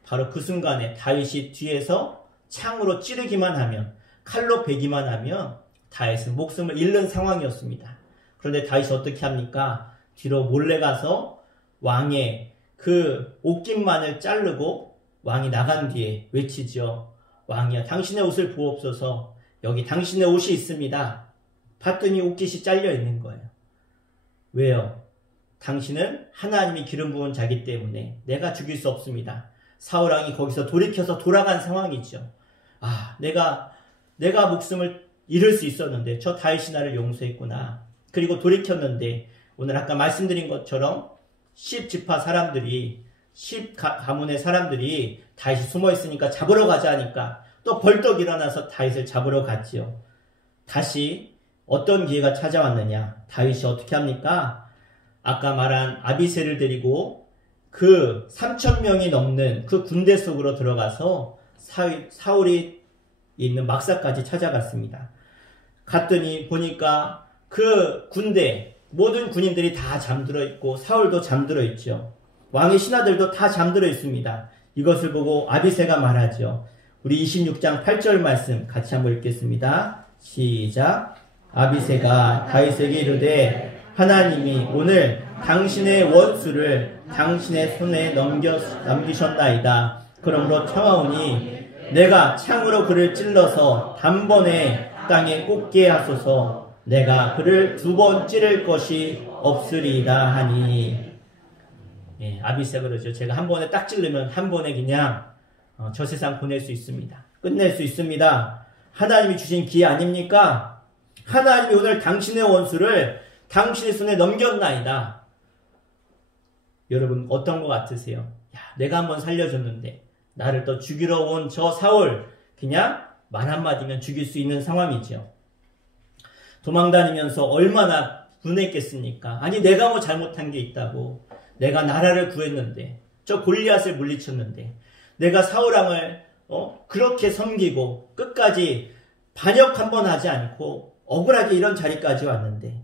바로 그 순간에 다윗이 뒤에서 창으로 찌르기만 하면, 칼로 베기만 하면 다윗은 목숨을 잃는 상황이었습니다. 그런데 다윗이 어떻게 합니까? 뒤로 몰래 가서 왕의 그 옷깃만을 자르고 왕이 나간 뒤에 외치죠. 왕이여, 당신의 옷을 보옵소서. 여기 당신의 옷이 있습니다. 봤더니 옷깃이 잘려 있는 거예요. 왜요? 당신은 하나님이 기름 부은 자기 때문에 내가 죽일 수 없습니다. 사울왕이 거기서 돌이켜서 돌아간 상황이죠. 내가 목숨을 잃을 수 있었는데 저 다윗이 나를 용서했구나. 그리고 돌이켰는데 오늘 아까 말씀드린 것처럼 10지파 사람들이 10가문의 사람들이 다윗이 숨어 있으니까 잡으러 가자 하니까 또 벌떡 일어나서 다윗을 잡으러 갔지요. 다시 어떤 기회가 찾아왔느냐? 다윗이 어떻게 합니까? 아까 말한 아비새를 데리고 그 3,000명이 넘는 그 군대 속으로 들어가서 사울이 있는 막사까지 찾아갔습니다. 갔더니 보니까 그 군대 모든 군인들이 다 잠들어 있고 사울도 잠들어 있죠. 왕의 신하들도 다 잠들어 있습니다. 이것을 보고 아비새가 말하죠. 우리 26장 8절 말씀 같이 한번 읽겠습니다. 시작. 아비새가 다윗에게 이르되 하나님이 오늘 당신의 원수를 당신의 손에 남기셨나이다. 그러므로 청하오니 내가 창으로 그를 찔러서 단번에 땅에 꽂게 하소서. 내가 그를 2번 찌를 것이 없으리이다 하니. 아비새가 그러죠. 제가 한 번에 딱 찌르면 한 번에 그냥 저 세상 보낼 수 있습니다. 끝낼 수 있습니다. 하나님이 주신 기회 아닙니까? 하나님이 오늘 당신의 원수를 당신의 손에 넘겼나이다. 여러분 어떤 것 같으세요? 내가 한번 살려줬는데 나를 또 죽이러 온 저 사울, 그냥 말 한마디면 죽일 수 있는 상황이죠. 도망다니면서 얼마나 분했겠습니까? 아니 내가 뭐 잘못한 게 있다고. 내가 나라를 구했는데, 저 골리앗을 물리쳤는데, 내가 사울왕을 그렇게 섬기고 끝까지 반역 한번 하지 않고 억울하게 이런 자리까지 왔는데,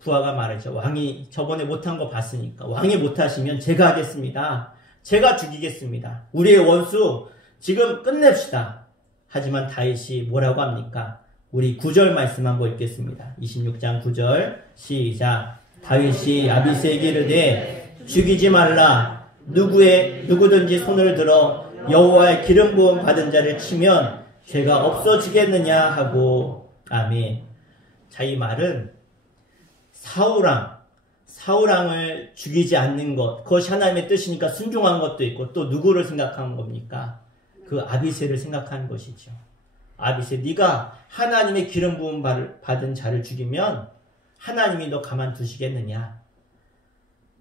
부하가 말하죠. 왕이 저번에 못한 거 봤으니까 왕이 못하시면 제가 하겠습니다. 제가 죽이겠습니다. 우리의 원수 지금 끝냅시다. 하지만 다윗이 뭐라고 합니까? 우리 9절 말씀 한번 읽겠습니다. 26장 9절 시작. 다윗이 야비새에게 이르되 죽이지 말라. 누구든지 손을 들어 여호와의 기름 부음 받은 자를 치면 죄가 없어지겠느냐 하고. 아멘. 자, 이 말은 사울왕을 죽이지 않는 것, 그것이 하나님의 뜻이니까 순종한 것도 있고, 또 누구를 생각하는 겁니까? 그 아비새를 생각하는 것이죠. 아비새, 네가 하나님의 기름 부음 받은 자를 죽이면 하나님이 너 가만두시겠느냐?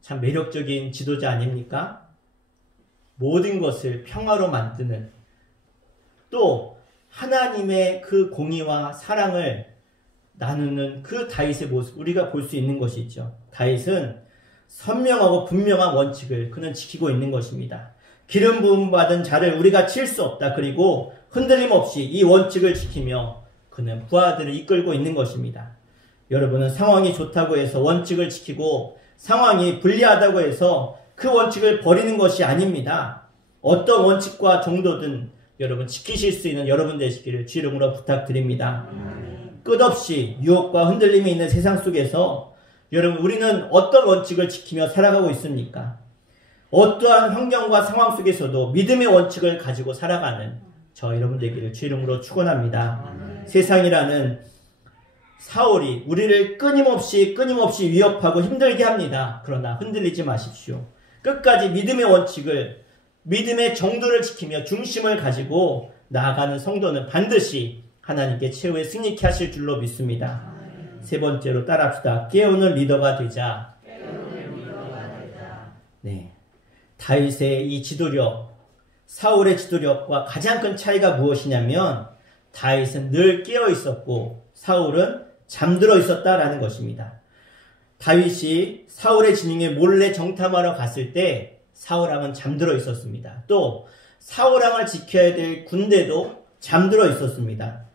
참 매력적인 지도자 아닙니까? 모든 것을 평화로 만드는, 또 하나님의 그 공의와 사랑을 나누는 그 다윗의 모습, 우리가 볼 수 있는 것이죠. 다윗은 선명하고 분명한 원칙을 그는 지키고 있는 것입니다. 기름 부음 받은 자를 우리가 칠 수 없다. 그리고 흔들림 없이 이 원칙을 지키며 그는 부하들을 이끌고 있는 것입니다. 여러분은 상황이 좋다고 해서 원칙을 지키고 상황이 불리하다고 해서 그 원칙을 버리는 것이 아닙니다. 어떤 원칙과 정도든 여러분 지키실 수 있는 여러분 되시기를 주 이름으로 부탁드립니다. 끝없이 유혹과 흔들림이 있는 세상 속에서 여러분, 우리는 어떤 원칙을 지키며 살아가고 있습니까? 어떠한 환경과 상황 속에서도 믿음의 원칙을 가지고 살아가는 저 여러분 되기를 주 이름으로 축원합니다. 세상이라는 사울이 우리를 끊임없이 위협하고 힘들게 합니다. 그러나 흔들리지 마십시오. 끝까지 믿음의 원칙을, 믿음의 정도를 지키며 중심을 가지고 나아가는 성도는 반드시 하나님께 최후의 승리케 하실 줄로 믿습니다. 세 번째로 따라합시다. 깨우는 리더가 되자. 네, 다윗의 이 지도력, 사울의 지도력과 가장 큰 차이가 무엇이냐면 다윗은 늘 깨어 있었고 사울은 잠들어 있었다라는 것입니다. 다윗이 사울의 진영에 몰래 정탐하러 갔을 때 사울왕은 잠들어 있었습니다. 또 사울왕을 지켜야 될 군대도 잠들어 있었습니다.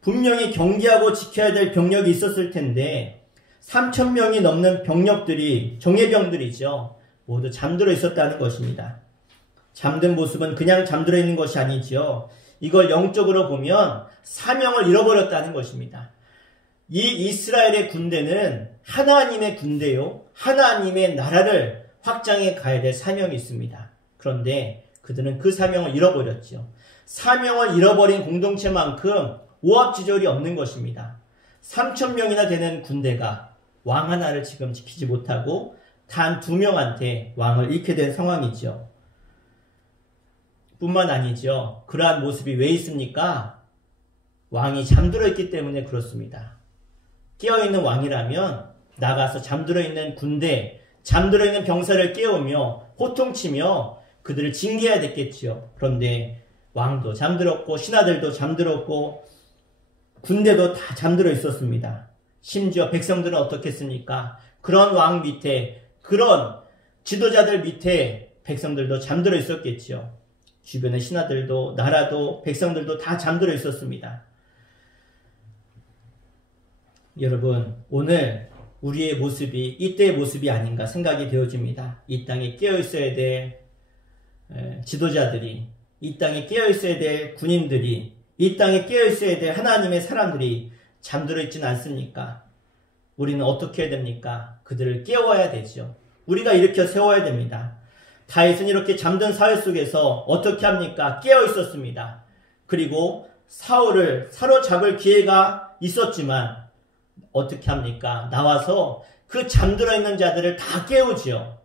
분명히 경계하고 지켜야 될 병력이 있었을 텐데 3,000명이 넘는 병력들이, 정예병들이죠, 모두 잠들어 있었다는 것입니다. 잠든 모습은 그냥 잠들어 있는 것이 아니죠. 이걸 영적으로 보면 사명을 잃어버렸다는 것입니다. 이 이스라엘의 군대는 하나님의 군대요, 하나님의 나라를 확장해 가야 될 사명이 있습니다. 그런데 그들은 그 사명을 잃어버렸죠. 사명을 잃어버린 공동체만큼 오합지졸이 없는 것입니다. 3,000명이나 되는 군대가 왕 하나를 지금 지키지 못하고 단 2명한테 왕을 잃게 된 상황이죠. 뿐만 아니죠. 그러한 모습이 왜 있습니까? 왕이 잠들어 있기 때문에 그렇습니다. 깨어있는 왕이라면 나가서 잠들어 있는 군대, 잠들어 있는 병사를 깨우며 호통치며 그들을 징계해야 됐겠지요. 그런데 왕도 잠들었고 신하들도 잠들었고 군대도 다 잠들어 있었습니다. 심지어 백성들은 어떻겠습니까? 그런 왕 밑에, 그런 지도자들 밑에 백성들도 잠들어 있었겠지요. 주변의 신하들도, 나라도, 백성들도 다 잠들어 있었습니다. 여러분, 오늘 우리의 모습이 이때의 모습이 아닌가 생각이 되어집니다. 이 땅에 깨어있어야 될 지도자들이, 이 땅에 깨어있어야 될 군인들이, 이 땅에 깨어있어야 될 하나님의 사람들이 잠들어 있지는 않습니까? 우리는 어떻게 해야 됩니까? 그들을 깨워야 되죠. 우리가 일으켜 세워야 됩니다. 다윗은 이렇게 잠든 사회 속에서 어떻게 합니까? 깨어 있었습니다. 그리고 사울을 사로잡을 기회가 있었지만 어떻게 합니까? 나와서 그 잠들어 있는 자들을 다 깨우지요.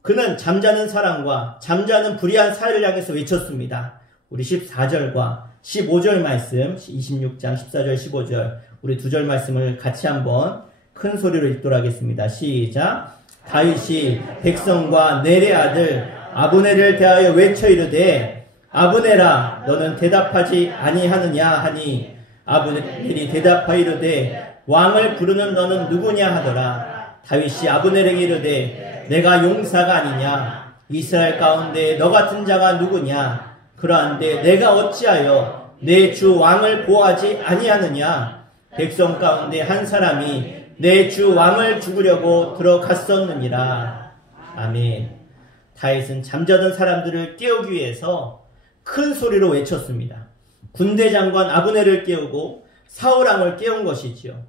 그는 잠자는 사람과 잠자는 불의한 사회를 향해서 외쳤습니다. 우리 14절과 15절 말씀, 26장 14절 15절 우리 2절 말씀을 같이 한번 큰 소리로 읽도록 하겠습니다. 시작. 다윗이 백성과 넬의 아들 아브넬을 대하여 외쳐 이르되 아브넬아 너는 대답하지 아니하느냐 하니 아브넬이 대답하여 이르되 왕을 부르는 너는 누구냐 하더라. 다윗이 아브넬에게 이르되 내가 용사가 아니냐 이스라엘 가운데 너 같은 자가 누구냐 그러한데 내가 어찌하여 내 주 왕을 보호하지 아니하느냐 백성 가운데 한 사람이 내 주 왕을 죽으려고 들어갔었느니라. 아멘. 다윗은 잠자던 사람들을 깨우기 위해서 큰 소리로 외쳤습니다. 군대 장관 아브넬을 깨우고 사울왕을 깨운 것이지요.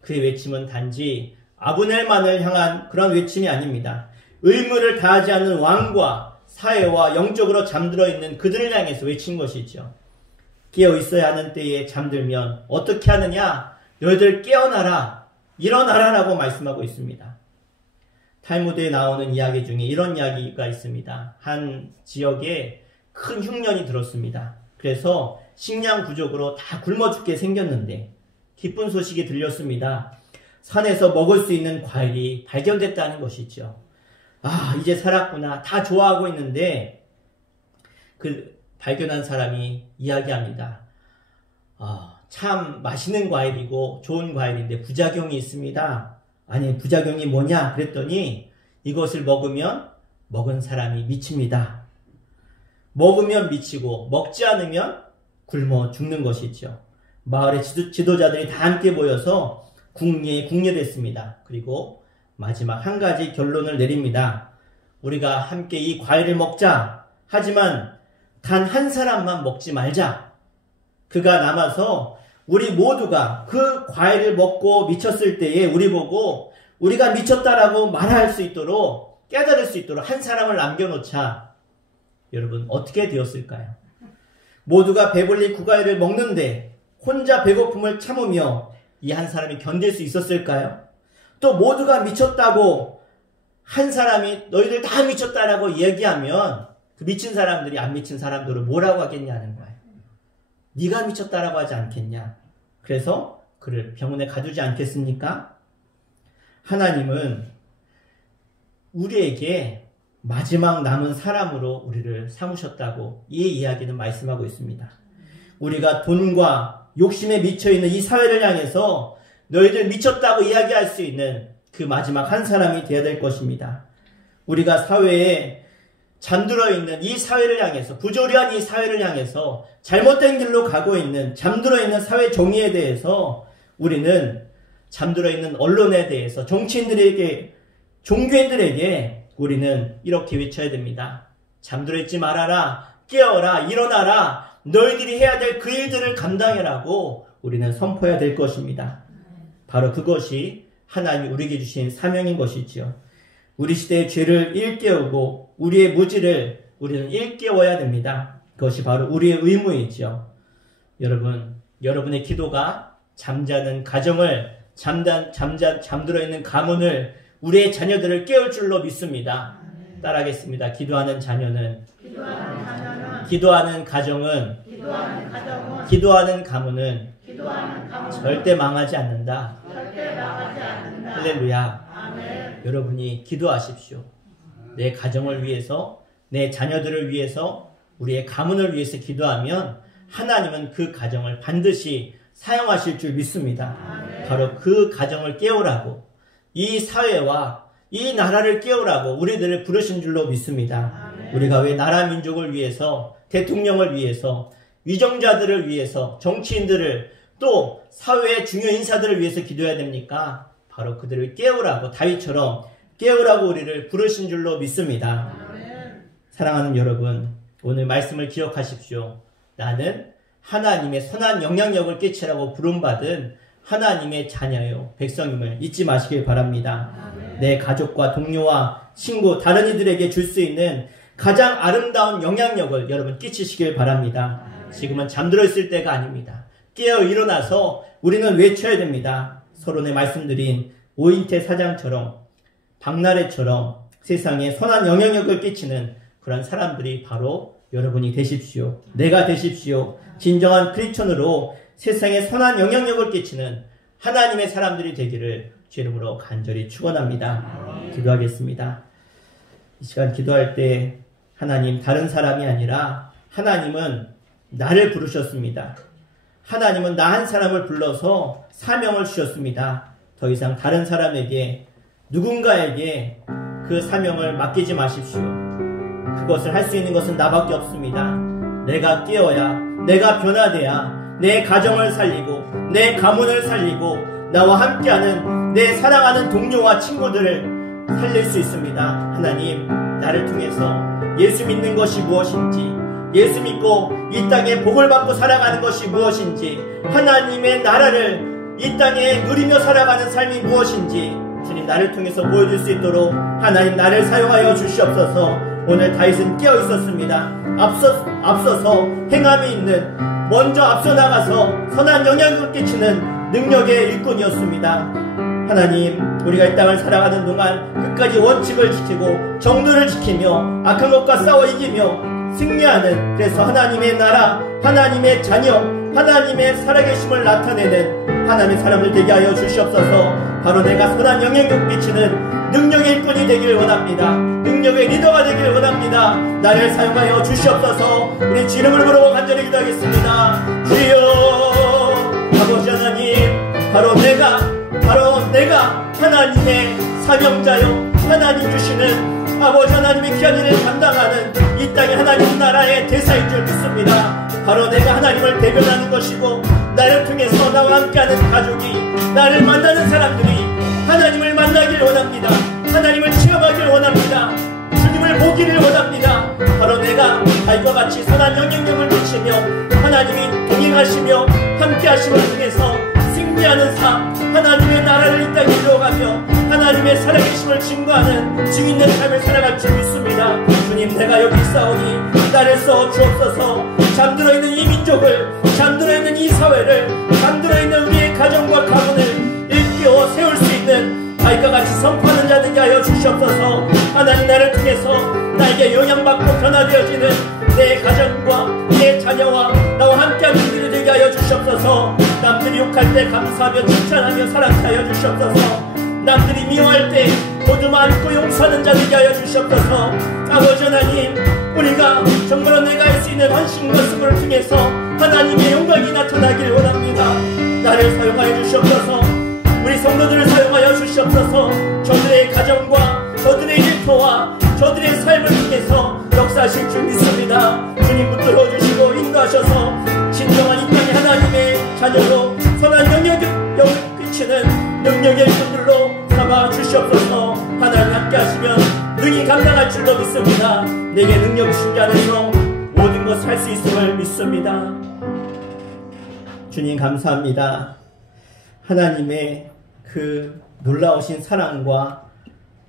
그의 외침은 단지 아브넬만을 향한 그런 외침이 아닙니다. 의무를 다하지 않는 왕과 사회와 영적으로 잠들어 있는 그들을 향해서 외친 것이죠. 깨어 있어야 하는 때에 잠들면 어떻게 하느냐? 너희들 깨어나라, 일어나라라고 말씀하고 있습니다. 탈무드에 나오는 이야기 중에 이런 이야기가 있습니다. 한 지역에 큰 흉년이 들었습니다. 그래서 식량 부족으로 다 굶어 죽게 생겼는데 기쁜 소식이 들렸습니다. 산에서 먹을 수 있는 과일이 발견됐다는 것이죠. 아, 이제 살았구나. 다 좋아하고 있는데 그 발견한 사람이 이야기합니다. 참 맛있는 과일이고 좋은 과일인데 부작용이 있습니다. 아니, 부작용이 뭐냐? 그랬더니 이것을 먹으면 먹은 사람이 미칩니다. 먹으면 미치고 먹지 않으면 굶어 죽는 것이죠. 마을의 지도자들이 다 함께 모여서 궁리했습니다. 그리고 마지막 한 가지 결론을 내립니다. 우리가 함께 이 과일을 먹자. 하지만 단 한 사람만 먹지 말자. 그가 남아서 우리 모두가 그 과일을 먹고 미쳤을 때에 우리 보고 우리가 미쳤다라고 말할 수 있도록 깨달을 수 있도록 한 사람을 남겨놓자. 여러분 어떻게 되었을까요? 모두가 배불리 그 과일을 먹는데 혼자 배고픔을 참으며 이 한 사람이 견딜 수 있었을까요? 또 모두가 미쳤다고 한 사람이 너희들 다 미쳤다라고 얘기하면 그 미친 사람들이 안 미친 사람들을 뭐라고 하겠냐는 거예요. 네가 미쳤다라고 하지 않겠냐. 그래서 그를 병원에 가두지 않겠습니까? 하나님은 우리에게 마지막 남은 사람으로 우리를 삼으셨다고 이 이야기는 말씀하고 있습니다. 우리가 돈과 욕심에 미쳐있는 이 사회를 향해서 너희들 미쳤다고 이야기할 수 있는 그 마지막 한 사람이 되어야 될 것입니다. 우리가 사회에 잠들어 있는 이 사회를 향해서, 부조리한 이 사회를 향해서 잘못된 길로 가고 있는, 잠들어 있는 사회 정의에 대해서 우리는 잠들어 있는 언론에 대해서 정치인들에게, 종교인들에게 우리는 이렇게 외쳐야 됩니다. 잠들어 있지 말아라, 깨어라, 일어나라, 너희들이 해야 될 그 일들을 감당해라고 우리는 선포해야 될 것입니다. 바로 그것이 하나님이 우리에게 주신 사명인 것이지요. 우리 시대의 죄를 일깨우고 우리의 무지를 우리는 일깨워야 됩니다. 그것이 바로 우리의 의무이죠. 여러분, 여러분의 기도가 잠자는 가정을, 잠들어 있는 가문을, 우리의 자녀들을 깨울 줄로 믿습니다. 따라하겠습니다. 기도하는 자녀는, 기도하는 가정은, 기도하는 가문은 절대 망하지 않는다. 할렐루야. 여러분이 기도하십시오. 내 가정을 위해서, 내 자녀들을 위해서, 우리의 가문을 위해서 기도하면 하나님은 그 가정을 반드시 사용하실 줄 믿습니다. 바로 그 가정을 깨우라고, 이 사회와 이 나라를 깨우라고 우리들을 부르신 줄로 믿습니다. 우리가 왜 나라 민족을 위해서, 대통령을 위해서, 위정자들을 위해서, 정치인들을, 또 사회의 중요 인사들을 위해서 기도해야 됩니까? 바로 그들을 깨우라고, 다윗처럼 깨우라고 우리를 부르신 줄로 믿습니다. 사랑하는 여러분, 오늘 말씀을 기억하십시오. 나는 하나님의 선한 영향력을 끼치라고 부름받은 하나님의 자녀요, 백성임을 잊지 마시길 바랍니다. 내 가족과 동료와 친구, 다른 이들에게 줄 수 있는 가장 아름다운 영향력을 여러분 끼치시길 바랍니다. 지금은 잠들어 있을 때가 아닙니다. 깨어 일어나서 우리는 외쳐야 됩니다. 서론에 말씀드린 오인태 사장처럼, 박나래처럼 세상에 선한 영향력을 끼치는 그런 사람들이 바로 여러분이 되십시오. 내가 되십시오. 진정한 크리스천으로 세상에 선한 영향력을 끼치는 하나님의 사람들이 되기를 주 이름으로 간절히 축원합니다. 기도하겠습니다. 이 시간 기도할 때 하나님, 다른 사람이 아니라 하나님은 나를 부르셨습니다. 하나님은 나 한 사람을 불러서 사명을 주셨습니다. 더 이상 다른 사람에게, 누군가에게 그 사명을 맡기지 마십시오. 그것을 할 수 있는 것은 나밖에 없습니다. 내가 깨어야, 내가 변화돼야 내 가정을 살리고 내 가문을 살리고 나와 함께하는 내 사랑하는 동료와 친구들을 살릴 수 있습니다. 하나님, 나를 통해서 예수 믿는 것이 무엇인지, 예수 믿고 이 땅에 복을 받고 살아가는 것이 무엇인지, 하나님의 나라를 이 땅에 누리며 살아가는 삶이 무엇인지 주님, 나를 통해서 보여줄 수 있도록 하나님, 나를 사용하여 주시옵소서. 오늘 다윗은 깨어 있었습니다. 앞서서 행함이 있는, 먼저 앞서 나가서 선한 영향력을 끼치는 능력의 일꾼이었습니다. 하나님, 우리가 이 땅을 살아가는 동안 끝까지 원칙을 지키고 정도를 지키며 악한 것과 싸워 이기며 승리하는, 그래서 하나님의 나라, 하나님의 자녀, 하나님의 살아계심을 나타내는 하나님의 사람들 되게 하여 주시옵소서. 바로 내가 선한 영향력 끼치는 능력의 일꾼이 되기를 원합니다. 능력의 리더가 되기를 원합니다. 나를 사용하여 주시옵소서. 우리 주 이름을 부르고 간절히 기도하겠습니다. 주여, 아버지 하나님, 바로 내가 하나님의 사명자요, 하나님 주시는 아버지 하나님의 귀한 일을 감당하는 이 땅의 하나님 나라의 대사인 줄 믿습니다. 바로 내가 하나님을 대변하는 것이고, 나를 통해서 나와 함께하는 가족이, 나를 만나는 사람들이 하나님을 만나기를 원합니다. 하나님을 체험하기를 원합니다. 주님을 보기를 원합니다. 바로 내가 다윗과 같이 선한 영향력을 미치며 하나님이 동행하시며 함께하심을 통해서 승리하는 삶, 하나님의 나라를 이 땅에 이루어가며 하나님의 살아계심을 증거하는 증인된 삶을 살아갈 줄 믿습니다. 주님, 내가 여기 있사오니 나를 써 주옵소서. 잠들어 있는 이 민족을, 잠들어 있는 이 사회를, 잠들어 있는 우리의 가정과 가문을 일깨워 세울 수 있는 다윗과 같이 선포하는 자 되게 하여 주시옵소서. 하나님, 나를 통해서 나에게 영향받고 변화되어지는 내 가정과 내 자녀와 나와 함께하는 우리를 되게 하여 주시옵소서. 남들이 욕할 때 감사하며 칭찬하며 사랑하여 주시옵소서. 남들이 미워할 때 모두 안고 용서하는 자 되게 하여 주시옵소서. 아버지 하나님, 우리가 정말로 내가 할 수 있는 헌신과 수고를 통해서 하나님의 영광이 나타나길 원합니다. 나를 사용하여 주시옵소서. 우리 성도들을 사용하여 주시옵소서. 저들의 가정과 저들의 일터와 저들의 삶을 통해서 역사하실 줄 믿습니다. 주님 붙들어 주시고 인도하셔서 진정한 이 땅의 하나님의 자녀로 선한 영향력을 끼치는 능력의 일꾼들로 삼아 주시옵소서. 하나님 함께 하시면 능히 감당할 줄로 믿습니다. 내게 능력 주신 자 안에서 모든 것을 할 수 있음을 믿습니다. 주님 감사합니다. 하나님의 그 놀라우신 사랑과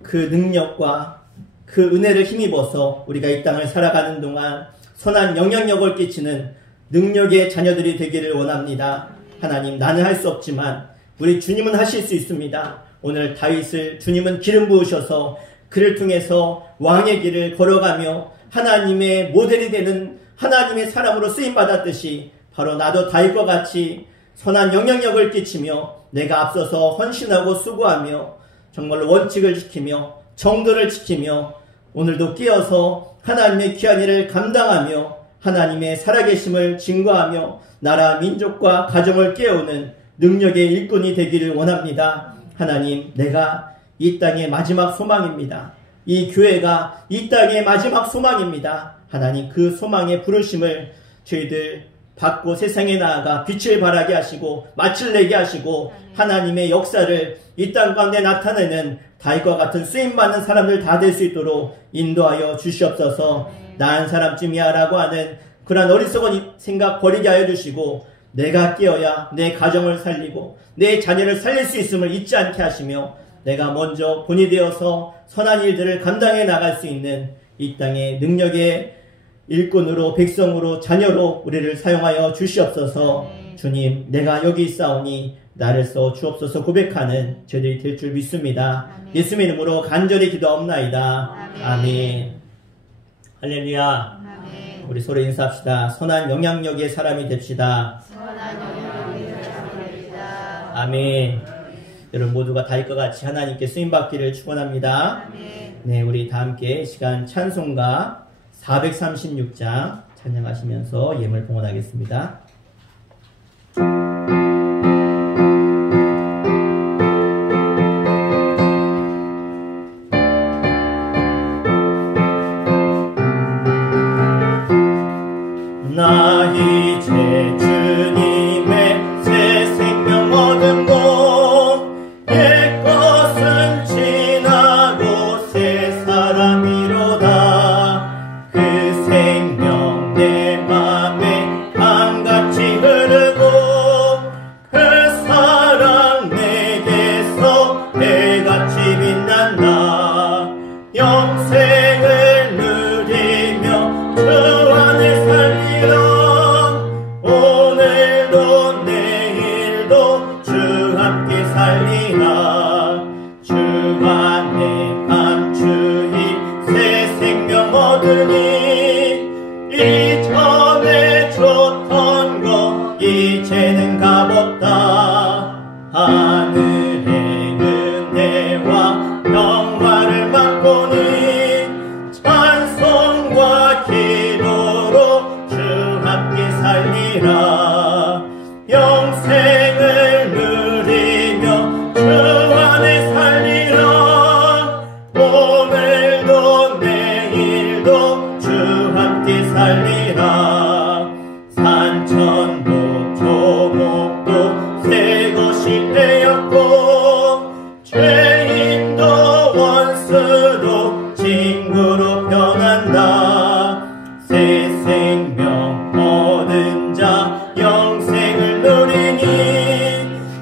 그 능력과 그 은혜를 힘입어서 우리가 이 땅을 살아가는 동안 선한 영향력을 끼치는 능력의 자녀들이 되기를 원합니다. 하나님, 나는 할 수 없지만 우리 주님은 하실 수 있습니다. 오늘 다윗을 주님은 기름 부으셔서 그를 통해서 왕의 길을 걸어가며 하나님의 모델이 되는 하나님의 사람으로 쓰임받았듯이 바로 나도 다윗과 같이 선한 영향력을 끼치며 내가 앞서서 헌신하고 수고하며 정말로 원칙을 지키며 정도를 지키며 오늘도 깨어서 하나님의 귀한 일을 감당하며 하나님의 살아계심을 증거하며 나라 민족과 가정을 깨우는 능력의 일꾼이 되기를 원합니다. 하나님, 내가 이 땅의 마지막 소망입니다. 이 교회가 이 땅의 마지막 소망입니다. 하나님, 그 소망의 부르심을 저희들 받고 세상에 나아가 빛을 발하게 하시고 맛을 내게 하시고 하나님의 역사를 이 땅 가운데 나타내는 다윗과 같은 쓰임받는 사람들 다 될 수 있도록 인도하여 주시옵소서. 나 한 사람쯤이야 라고 하는 그런 어리석은 생각 버리게 하여 주시고 내가 깨어야 내 가정을 살리고 내 자녀를 살릴 수 있음을 잊지 않게 하시며 내가 먼저 본이 되어서 선한 일들을 감당해 나갈 수 있는 이 땅의 능력의 일꾼으로 백성으로 자녀로 우리를 사용하여 주시옵소서. 주님, 내가 여기 있사오니 나를 써 주옵소서 고백하는 저희들이 될 줄 믿습니다. 예수님의 이름으로 간절히 기도하옵나이다. 아멘. 할렐루야. 아멘. 우리 서로 인사합시다. 선한 영향력의 사람이 됩시다. 선한 영향력의 사람이 됩시다. 아멘. 여러분 모두가 다윗과 같이 하나님께 쓰임받기를 축원합니다. 아멘. 네, 우리 다 함께 시간 찬송가 436장 찬양하시면서 예물 봉헌하겠습니다. 나 이제 주님의 새 생명 얻은 곳 옛것은 지나고 새 사람이로다. 그 생명 내 맘에 강같이 흐르고 그 사랑 내게서 해같이 빛난다. 영생을 누리며 주 안에 살리라. 오늘도 내일도 주 함께 살리라. 주 안에 감추이 새 생명 얻으니 이전에 줬던 거 이제는 값없다. 하늘의 은혜와 영광을 맛보니 찬송과 기도로 주 함께 살리라. 영생을 누리며 주 안에 살리라. 오늘도 내일도 주 함께 살리라. 산천도 조목도 새 것이 되었고 죄인도 원수도 친구로 변한다. 새 생명 얻은 자 영생을 누리니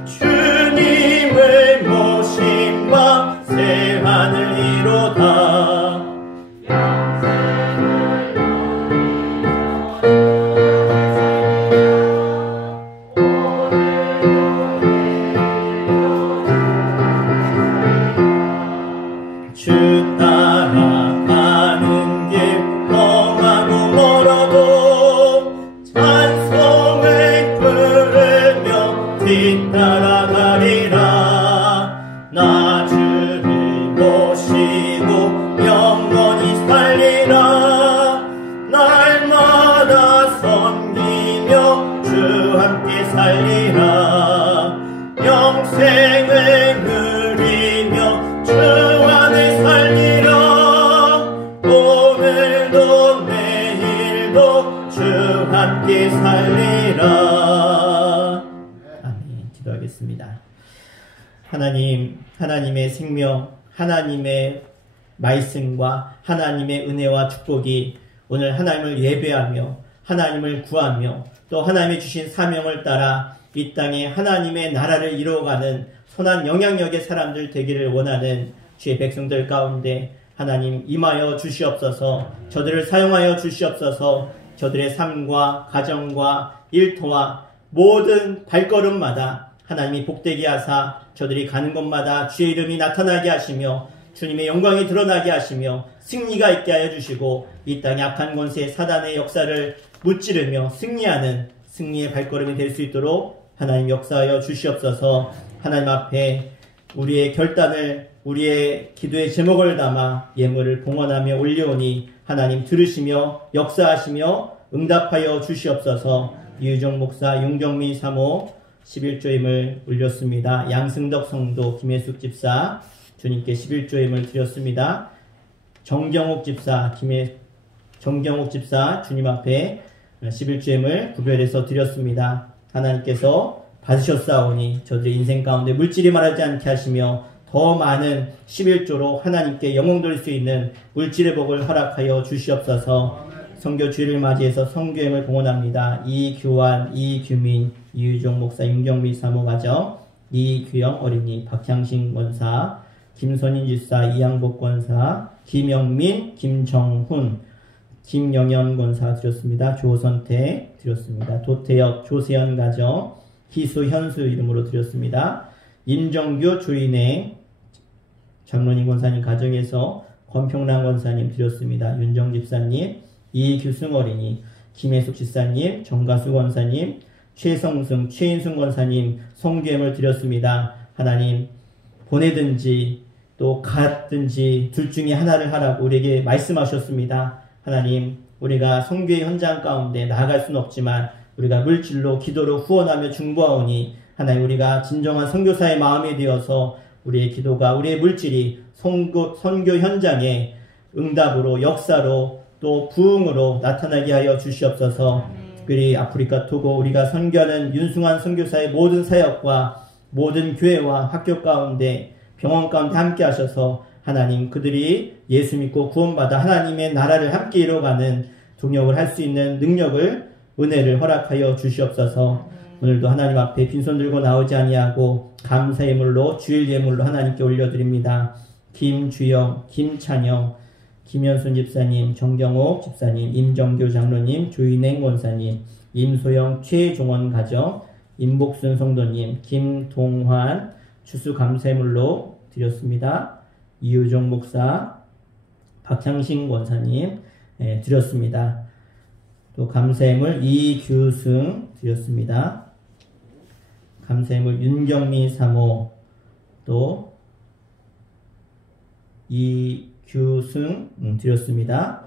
주님을 모심과 새 하늘이로다. 주 따라가는 길 험하고 멀어도 찬송을 부르며 뒤따라가리라. 나 주를 모시고 영원히 살리라. 날마다 섬기며 주 함께 살리라. 영생을 누리며 주 안에 살리라. 오늘도 내일도 주 함께 살리라. 아멘. 기도하겠습니다. 하나님, 하나님의 생명, 하나님의 말씀과 하나님의 은혜와 축복이 오늘 하나님을 예배하며 하나님을 구하며 또 하나님이 주신 사명을 따라 이 땅에 하나님의 나라를 이루어가는 선한 영향력의 사람들 되기를 원하는 주의 백성들 가운데 하나님 임하여 주시옵소서. 저들을 사용하여 주시옵소서. 저들의 삶과 가정과 일터와 모든 발걸음마다 하나님이 복되게 하사 저들이 가는 곳마다 주의 이름이 나타나게 하시며 주님의 영광이 드러나게 하시며 승리가 있게 하여 주시고 이 땅의 악한 권세 사단의 역사를 무찌르며 승리하는 승리의 발걸음이 될 수 있도록 하나님 역사하여 주시옵소서. 하나님 앞에 우리의 결단을 우리의 기도의 제목을 담아 예물을 봉헌하며 올려오니 하나님 들으시며 역사하시며 응답하여 주시옵소서. 이유정 목사, 윤경미 사모 11조임을 올렸습니다. 양승덕 성도, 김혜숙 집사 주님께 11조임을 드렸습니다. 정경옥 집사 주님 앞에 11조임을 구별해서 드렸습니다. 하나님께서 받으셨사오니 저들의 인생 가운데 물질이 말하지 않게 하시며 더 많은 11조로 하나님께 영광 돌릴 수 있는 물질의 복을 허락하여 주시옵소서. 선교 주일을 맞이해서 성교행을 봉헌합니다. 이규환, 이규민, 이유종 목사, 윤경미 사모 가정, 이규영 어린이, 박향신 권사, 김선인 집사, 이양복 권사, 김영민, 김정훈, 김영현 권사 드렸습니다. 조선태 드렸습니다. 도태혁, 조세현 가정, 희수, 현수 이름으로 드렸습니다. 임정규, 주인의 장로님 권사님 가정에서 권평란 권사님 드렸습니다. 윤정 집사님, 이규승 어린이, 김혜숙 집사님, 정가수 권사님, 최성승, 최인순 권사님 성교행을 드렸습니다. 하나님 보내든지 또 갔든지 둘 중에 하나를 하라고 우리에게 말씀하셨습니다. 하나님, 우리가 선교의 현장 가운데 나아갈 수는 없지만 우리가 물질로 기도로 후원하며 중보하오니 하나님, 우리가 진정한 선교사의 마음이 되어서 우리의 기도가, 우리의 물질이 선교 현장에 응답으로, 역사로, 또 부흥으로 나타나게 하여 주시옵소서. 특별히 아프리카 토고 우리가 선교하는 윤승환 선교사의 모든 사역과 모든 교회와 학교 가운데, 병원 가운데 함께 하셔서 하나님, 그들이 예수 믿고 구원받아 하나님의 나라를 함께 이뤄가는 동역을 할 수 있는 능력을, 은혜를 허락하여 주시옵소서. 오늘도 하나님 앞에 빈손 들고 나오지 아니하고 감사의 물로, 주일 예물로 하나님께 올려드립니다. 김주영, 김찬영, 김현순 집사님, 정경옥 집사님, 임정교 장로님, 조인행 원사님, 임소영, 최종원 가정, 임복순 성도님, 김동환 추수감사물로 드렸습니다. 이유정 목사, 박향신 원사님 드렸습니다. 또 감사물 이규승 드렸습니다. 감사물 윤경미 사모, 또 이규승 드렸습니다.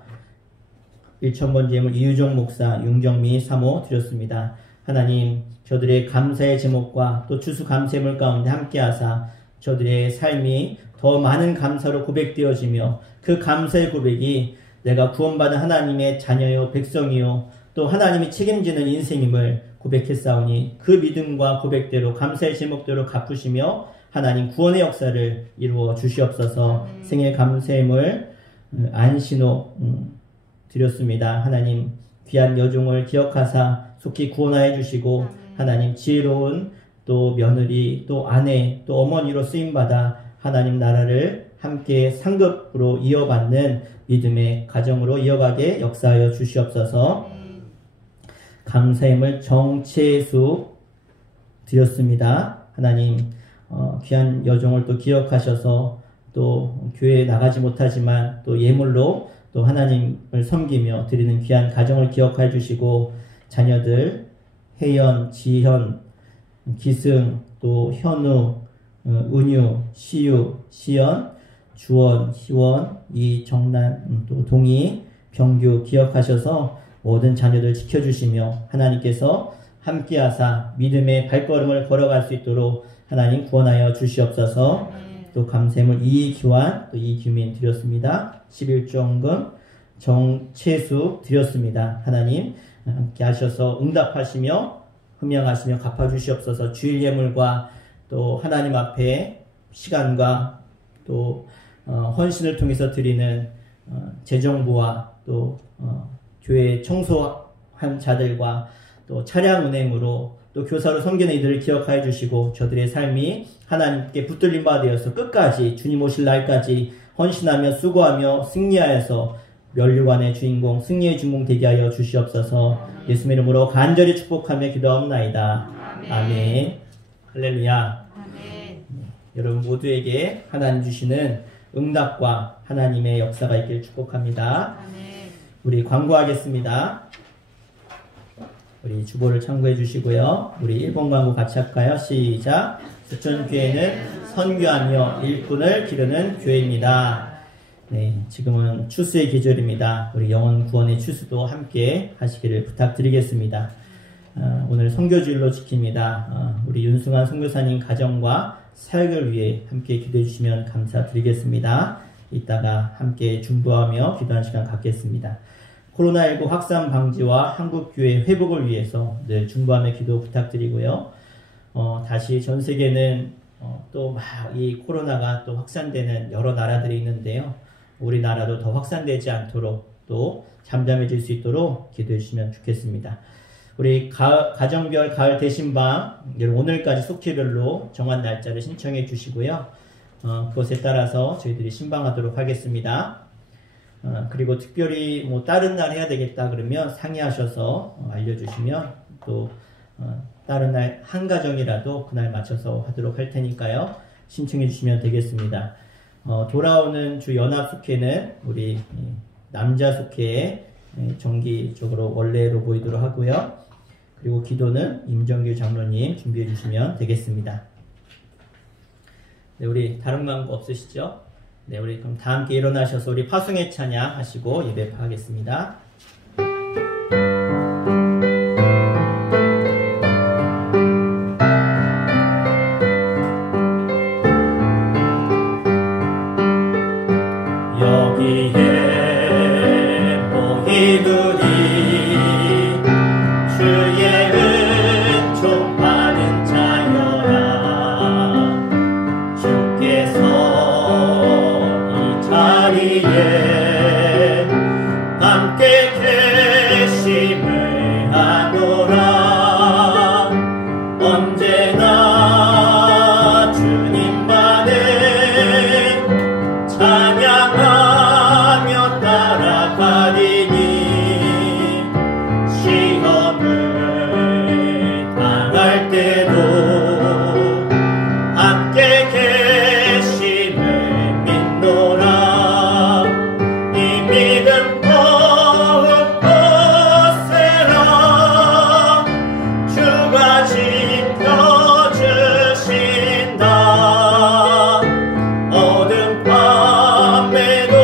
1,000번 제물 이유정 목사, 윤경미 사모 드렸습니다. 하나님, 저들의 감사의 제목과 또 추수 감사물 가운데 함께하사 저들의 삶이 더 많은 감사로 고백되어지며, 그 감사의 고백이 내가 구원받은 하나님의 자녀요 백성이요 또 하나님이 책임지는 인생임을 고백했사오니, 그 믿음과 고백대로 감사의 제목대로 갚으시며 하나님 구원의 역사를 이루어 주시옵소서. 생일 감사함을 안신호 드렸습니다. 하나님, 귀한 여종을 기억하사 속히 구원하여 주시고 하나님, 지혜로운 또 며느리, 또 아내, 또 어머니로 쓰임받아 하나님 나라를 함께 상급으로 이어받는 믿음의 가정으로 이어가게 역사하여 주시옵소서. 감사함을 정채수 드렸습니다. 하나님, 귀한 여종을 또 기억하셔서 또 교회에 나가지 못하지만 또 예물로 또 하나님을 섬기며 드리는 귀한 가정을 기억해 주시고, 자녀들 혜연, 지현, 기승, 또 현우, 은유, 시유, 시연, 주원, 희원, 이정란, 또 동희, 병규 기억하셔서 모든 자녀들 지켜주시며 하나님께서 함께하사 믿음의 발걸음을 걸어갈 수 있도록 하나님 구원하여 주시옵소서. 또 감사함을 이기환, 또 이규민 드렸습니다. 11조원금 정채수 드렸습니다. 하나님 함께 하셔서 응답하시며 흠양하시며 갚아주시옵소서. 주일 예물과 또 하나님 앞에 시간과 또 헌신을 통해서 드리는 재정부와 또 교회 청소한 자들과 또 차량 운행으로 또 교사로 섬기는 이들을 기억하여 주시고, 저들의 삶이 하나님께 붙들림 바 되어서 끝까지 주님 오실 날까지 헌신하며 수고하며 승리하여서 면류관의 주인공, 승리의 주인공 되게 하여 주시옵소서. 예수님 이름으로 간절히 축복하며 기도하옵나이다. 아멘. 할렐루야. 아멘. 여러분 모두에게 하나님 주시는 응답과 하나님의 역사가 있길 축복합니다. 아멘. 우리 광고하겠습니다. 우리 주보를 참고해 주시고요. 우리 1번 광고 같이 할까요? 시작. 수천교회는 선교하며 일꾼을 기르는 교회입니다. 네, 지금은 추수의 계절입니다. 우리 영혼 구원의 추수도 함께 하시기를 부탁드리겠습니다. 오늘 선교주일로 지킵니다. 우리 윤승환 선교사님 가정과 사역을 위해 함께 기도해 주시면 감사드리겠습니다. 이따가 함께 중보하며 기도하는 시간 갖겠습니다. 코로나19 확산 방지와 한국교회 회복을 위해서 늘 중보하며 기도 부탁드리고요. 다시 전 세계는 또 막 이 코로나가 또 확산되는 여러 나라들이 있는데요. 우리나라도 더 확산되지 않도록 또 잠잠해질 수 있도록 기도해 주시면 좋겠습니다. 우리 가정별 가을 대신방 오늘까지 속회별로 정한 날짜를 신청해 주시고요. 그것에 따라서 저희들이 신방하도록 하겠습니다. 그리고 특별히 뭐 다른 날 해야 되겠다 그러면 상의하셔서 알려주시면 또 다른 날 한 가정이라도 그날 맞춰서 하도록 할 테니까요. 신청해 주시면 되겠습니다. 돌아오는 주 연합 숙회는 우리 남자 숙회에 정기적으로 원래로 보이도록 하고요. 그리고 기도는 임정규 장로님 준비해 주시면 되겠습니다. 네, 우리 다른 광고 없으시죠? 네, 우리 그럼 다 함께 일어나셔서 우리 파송의 찬양 하시고 예배하겠습니다. 여기에 모이누리 주의 은총 받은 자여라. 주께서 이 자리에 함께 계심을 아노라. 언제나 주님만을 찬양하며 따라가리니 시험을 당할 때도 함께 계심을 믿노라. 이 믿음 더욱 거세라. 주가 지켜주신다. 어두운 밤에도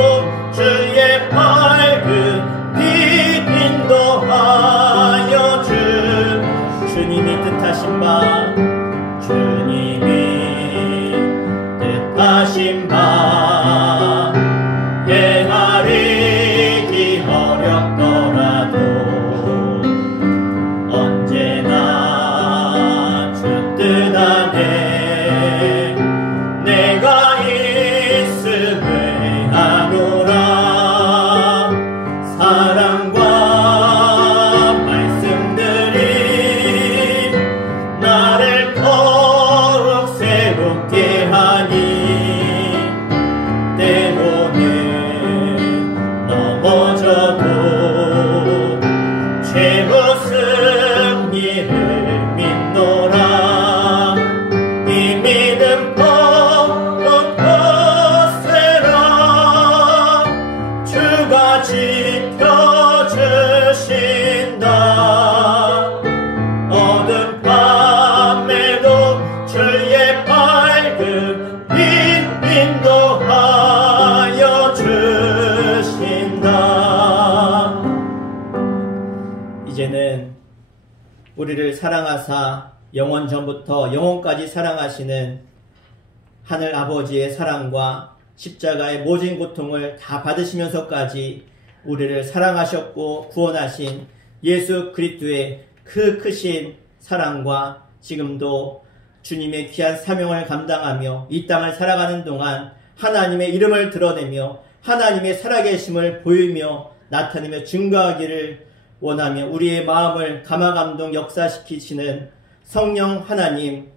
주의 밝은 빛 인도하여 주님이 뜻하신 바 주님이 뜻하신 바 헤아리기 어렵더라도 언제나 주 뜻 안에 내가 있음을 아노라. 사랑과 말씀들이 나를 더욱 새롭게 하니 때로는 넘어져도 최후 승리를 믿노라. 이 믿음 더욱 거세라. 주가 지켜주신다. 어두운 밤에도 주의 밝은 빛 인도하여 주신다. 이제는 우리를 사랑하사 영원 전부터 영원까지 사랑하시는 하늘 아버지의 사랑과 십자가의 모진 고통을 다 받으시면서까지 우리를 사랑하셨고 구원하신 예수 그리스도의 그 크신 사랑과 지금도 주님의 귀한 사명을 감당하며 이 땅을 살아가는 동안 하나님의 이름을 드러내며 하나님의 살아계심을 보이며 나타내며 증거하기를 원하며 우리의 마음을 감화감동 역사시키시는 성령 하나님,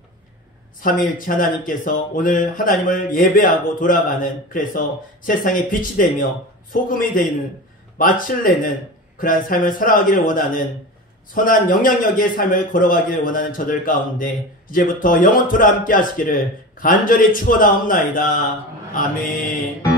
삼위일체 하나님께서 오늘 하나님을 예배하고 돌아가는, 그래서 세상에 빛이 되며 소금이 되는, 맛을 내는 그러한 삶을 살아가기를 원하는, 선한 영향력의 삶을 걸어가기를 원하는 저들 가운데 이제부터 영원토록 함께 하시기를 간절히 축원하옵나이다. 아멘.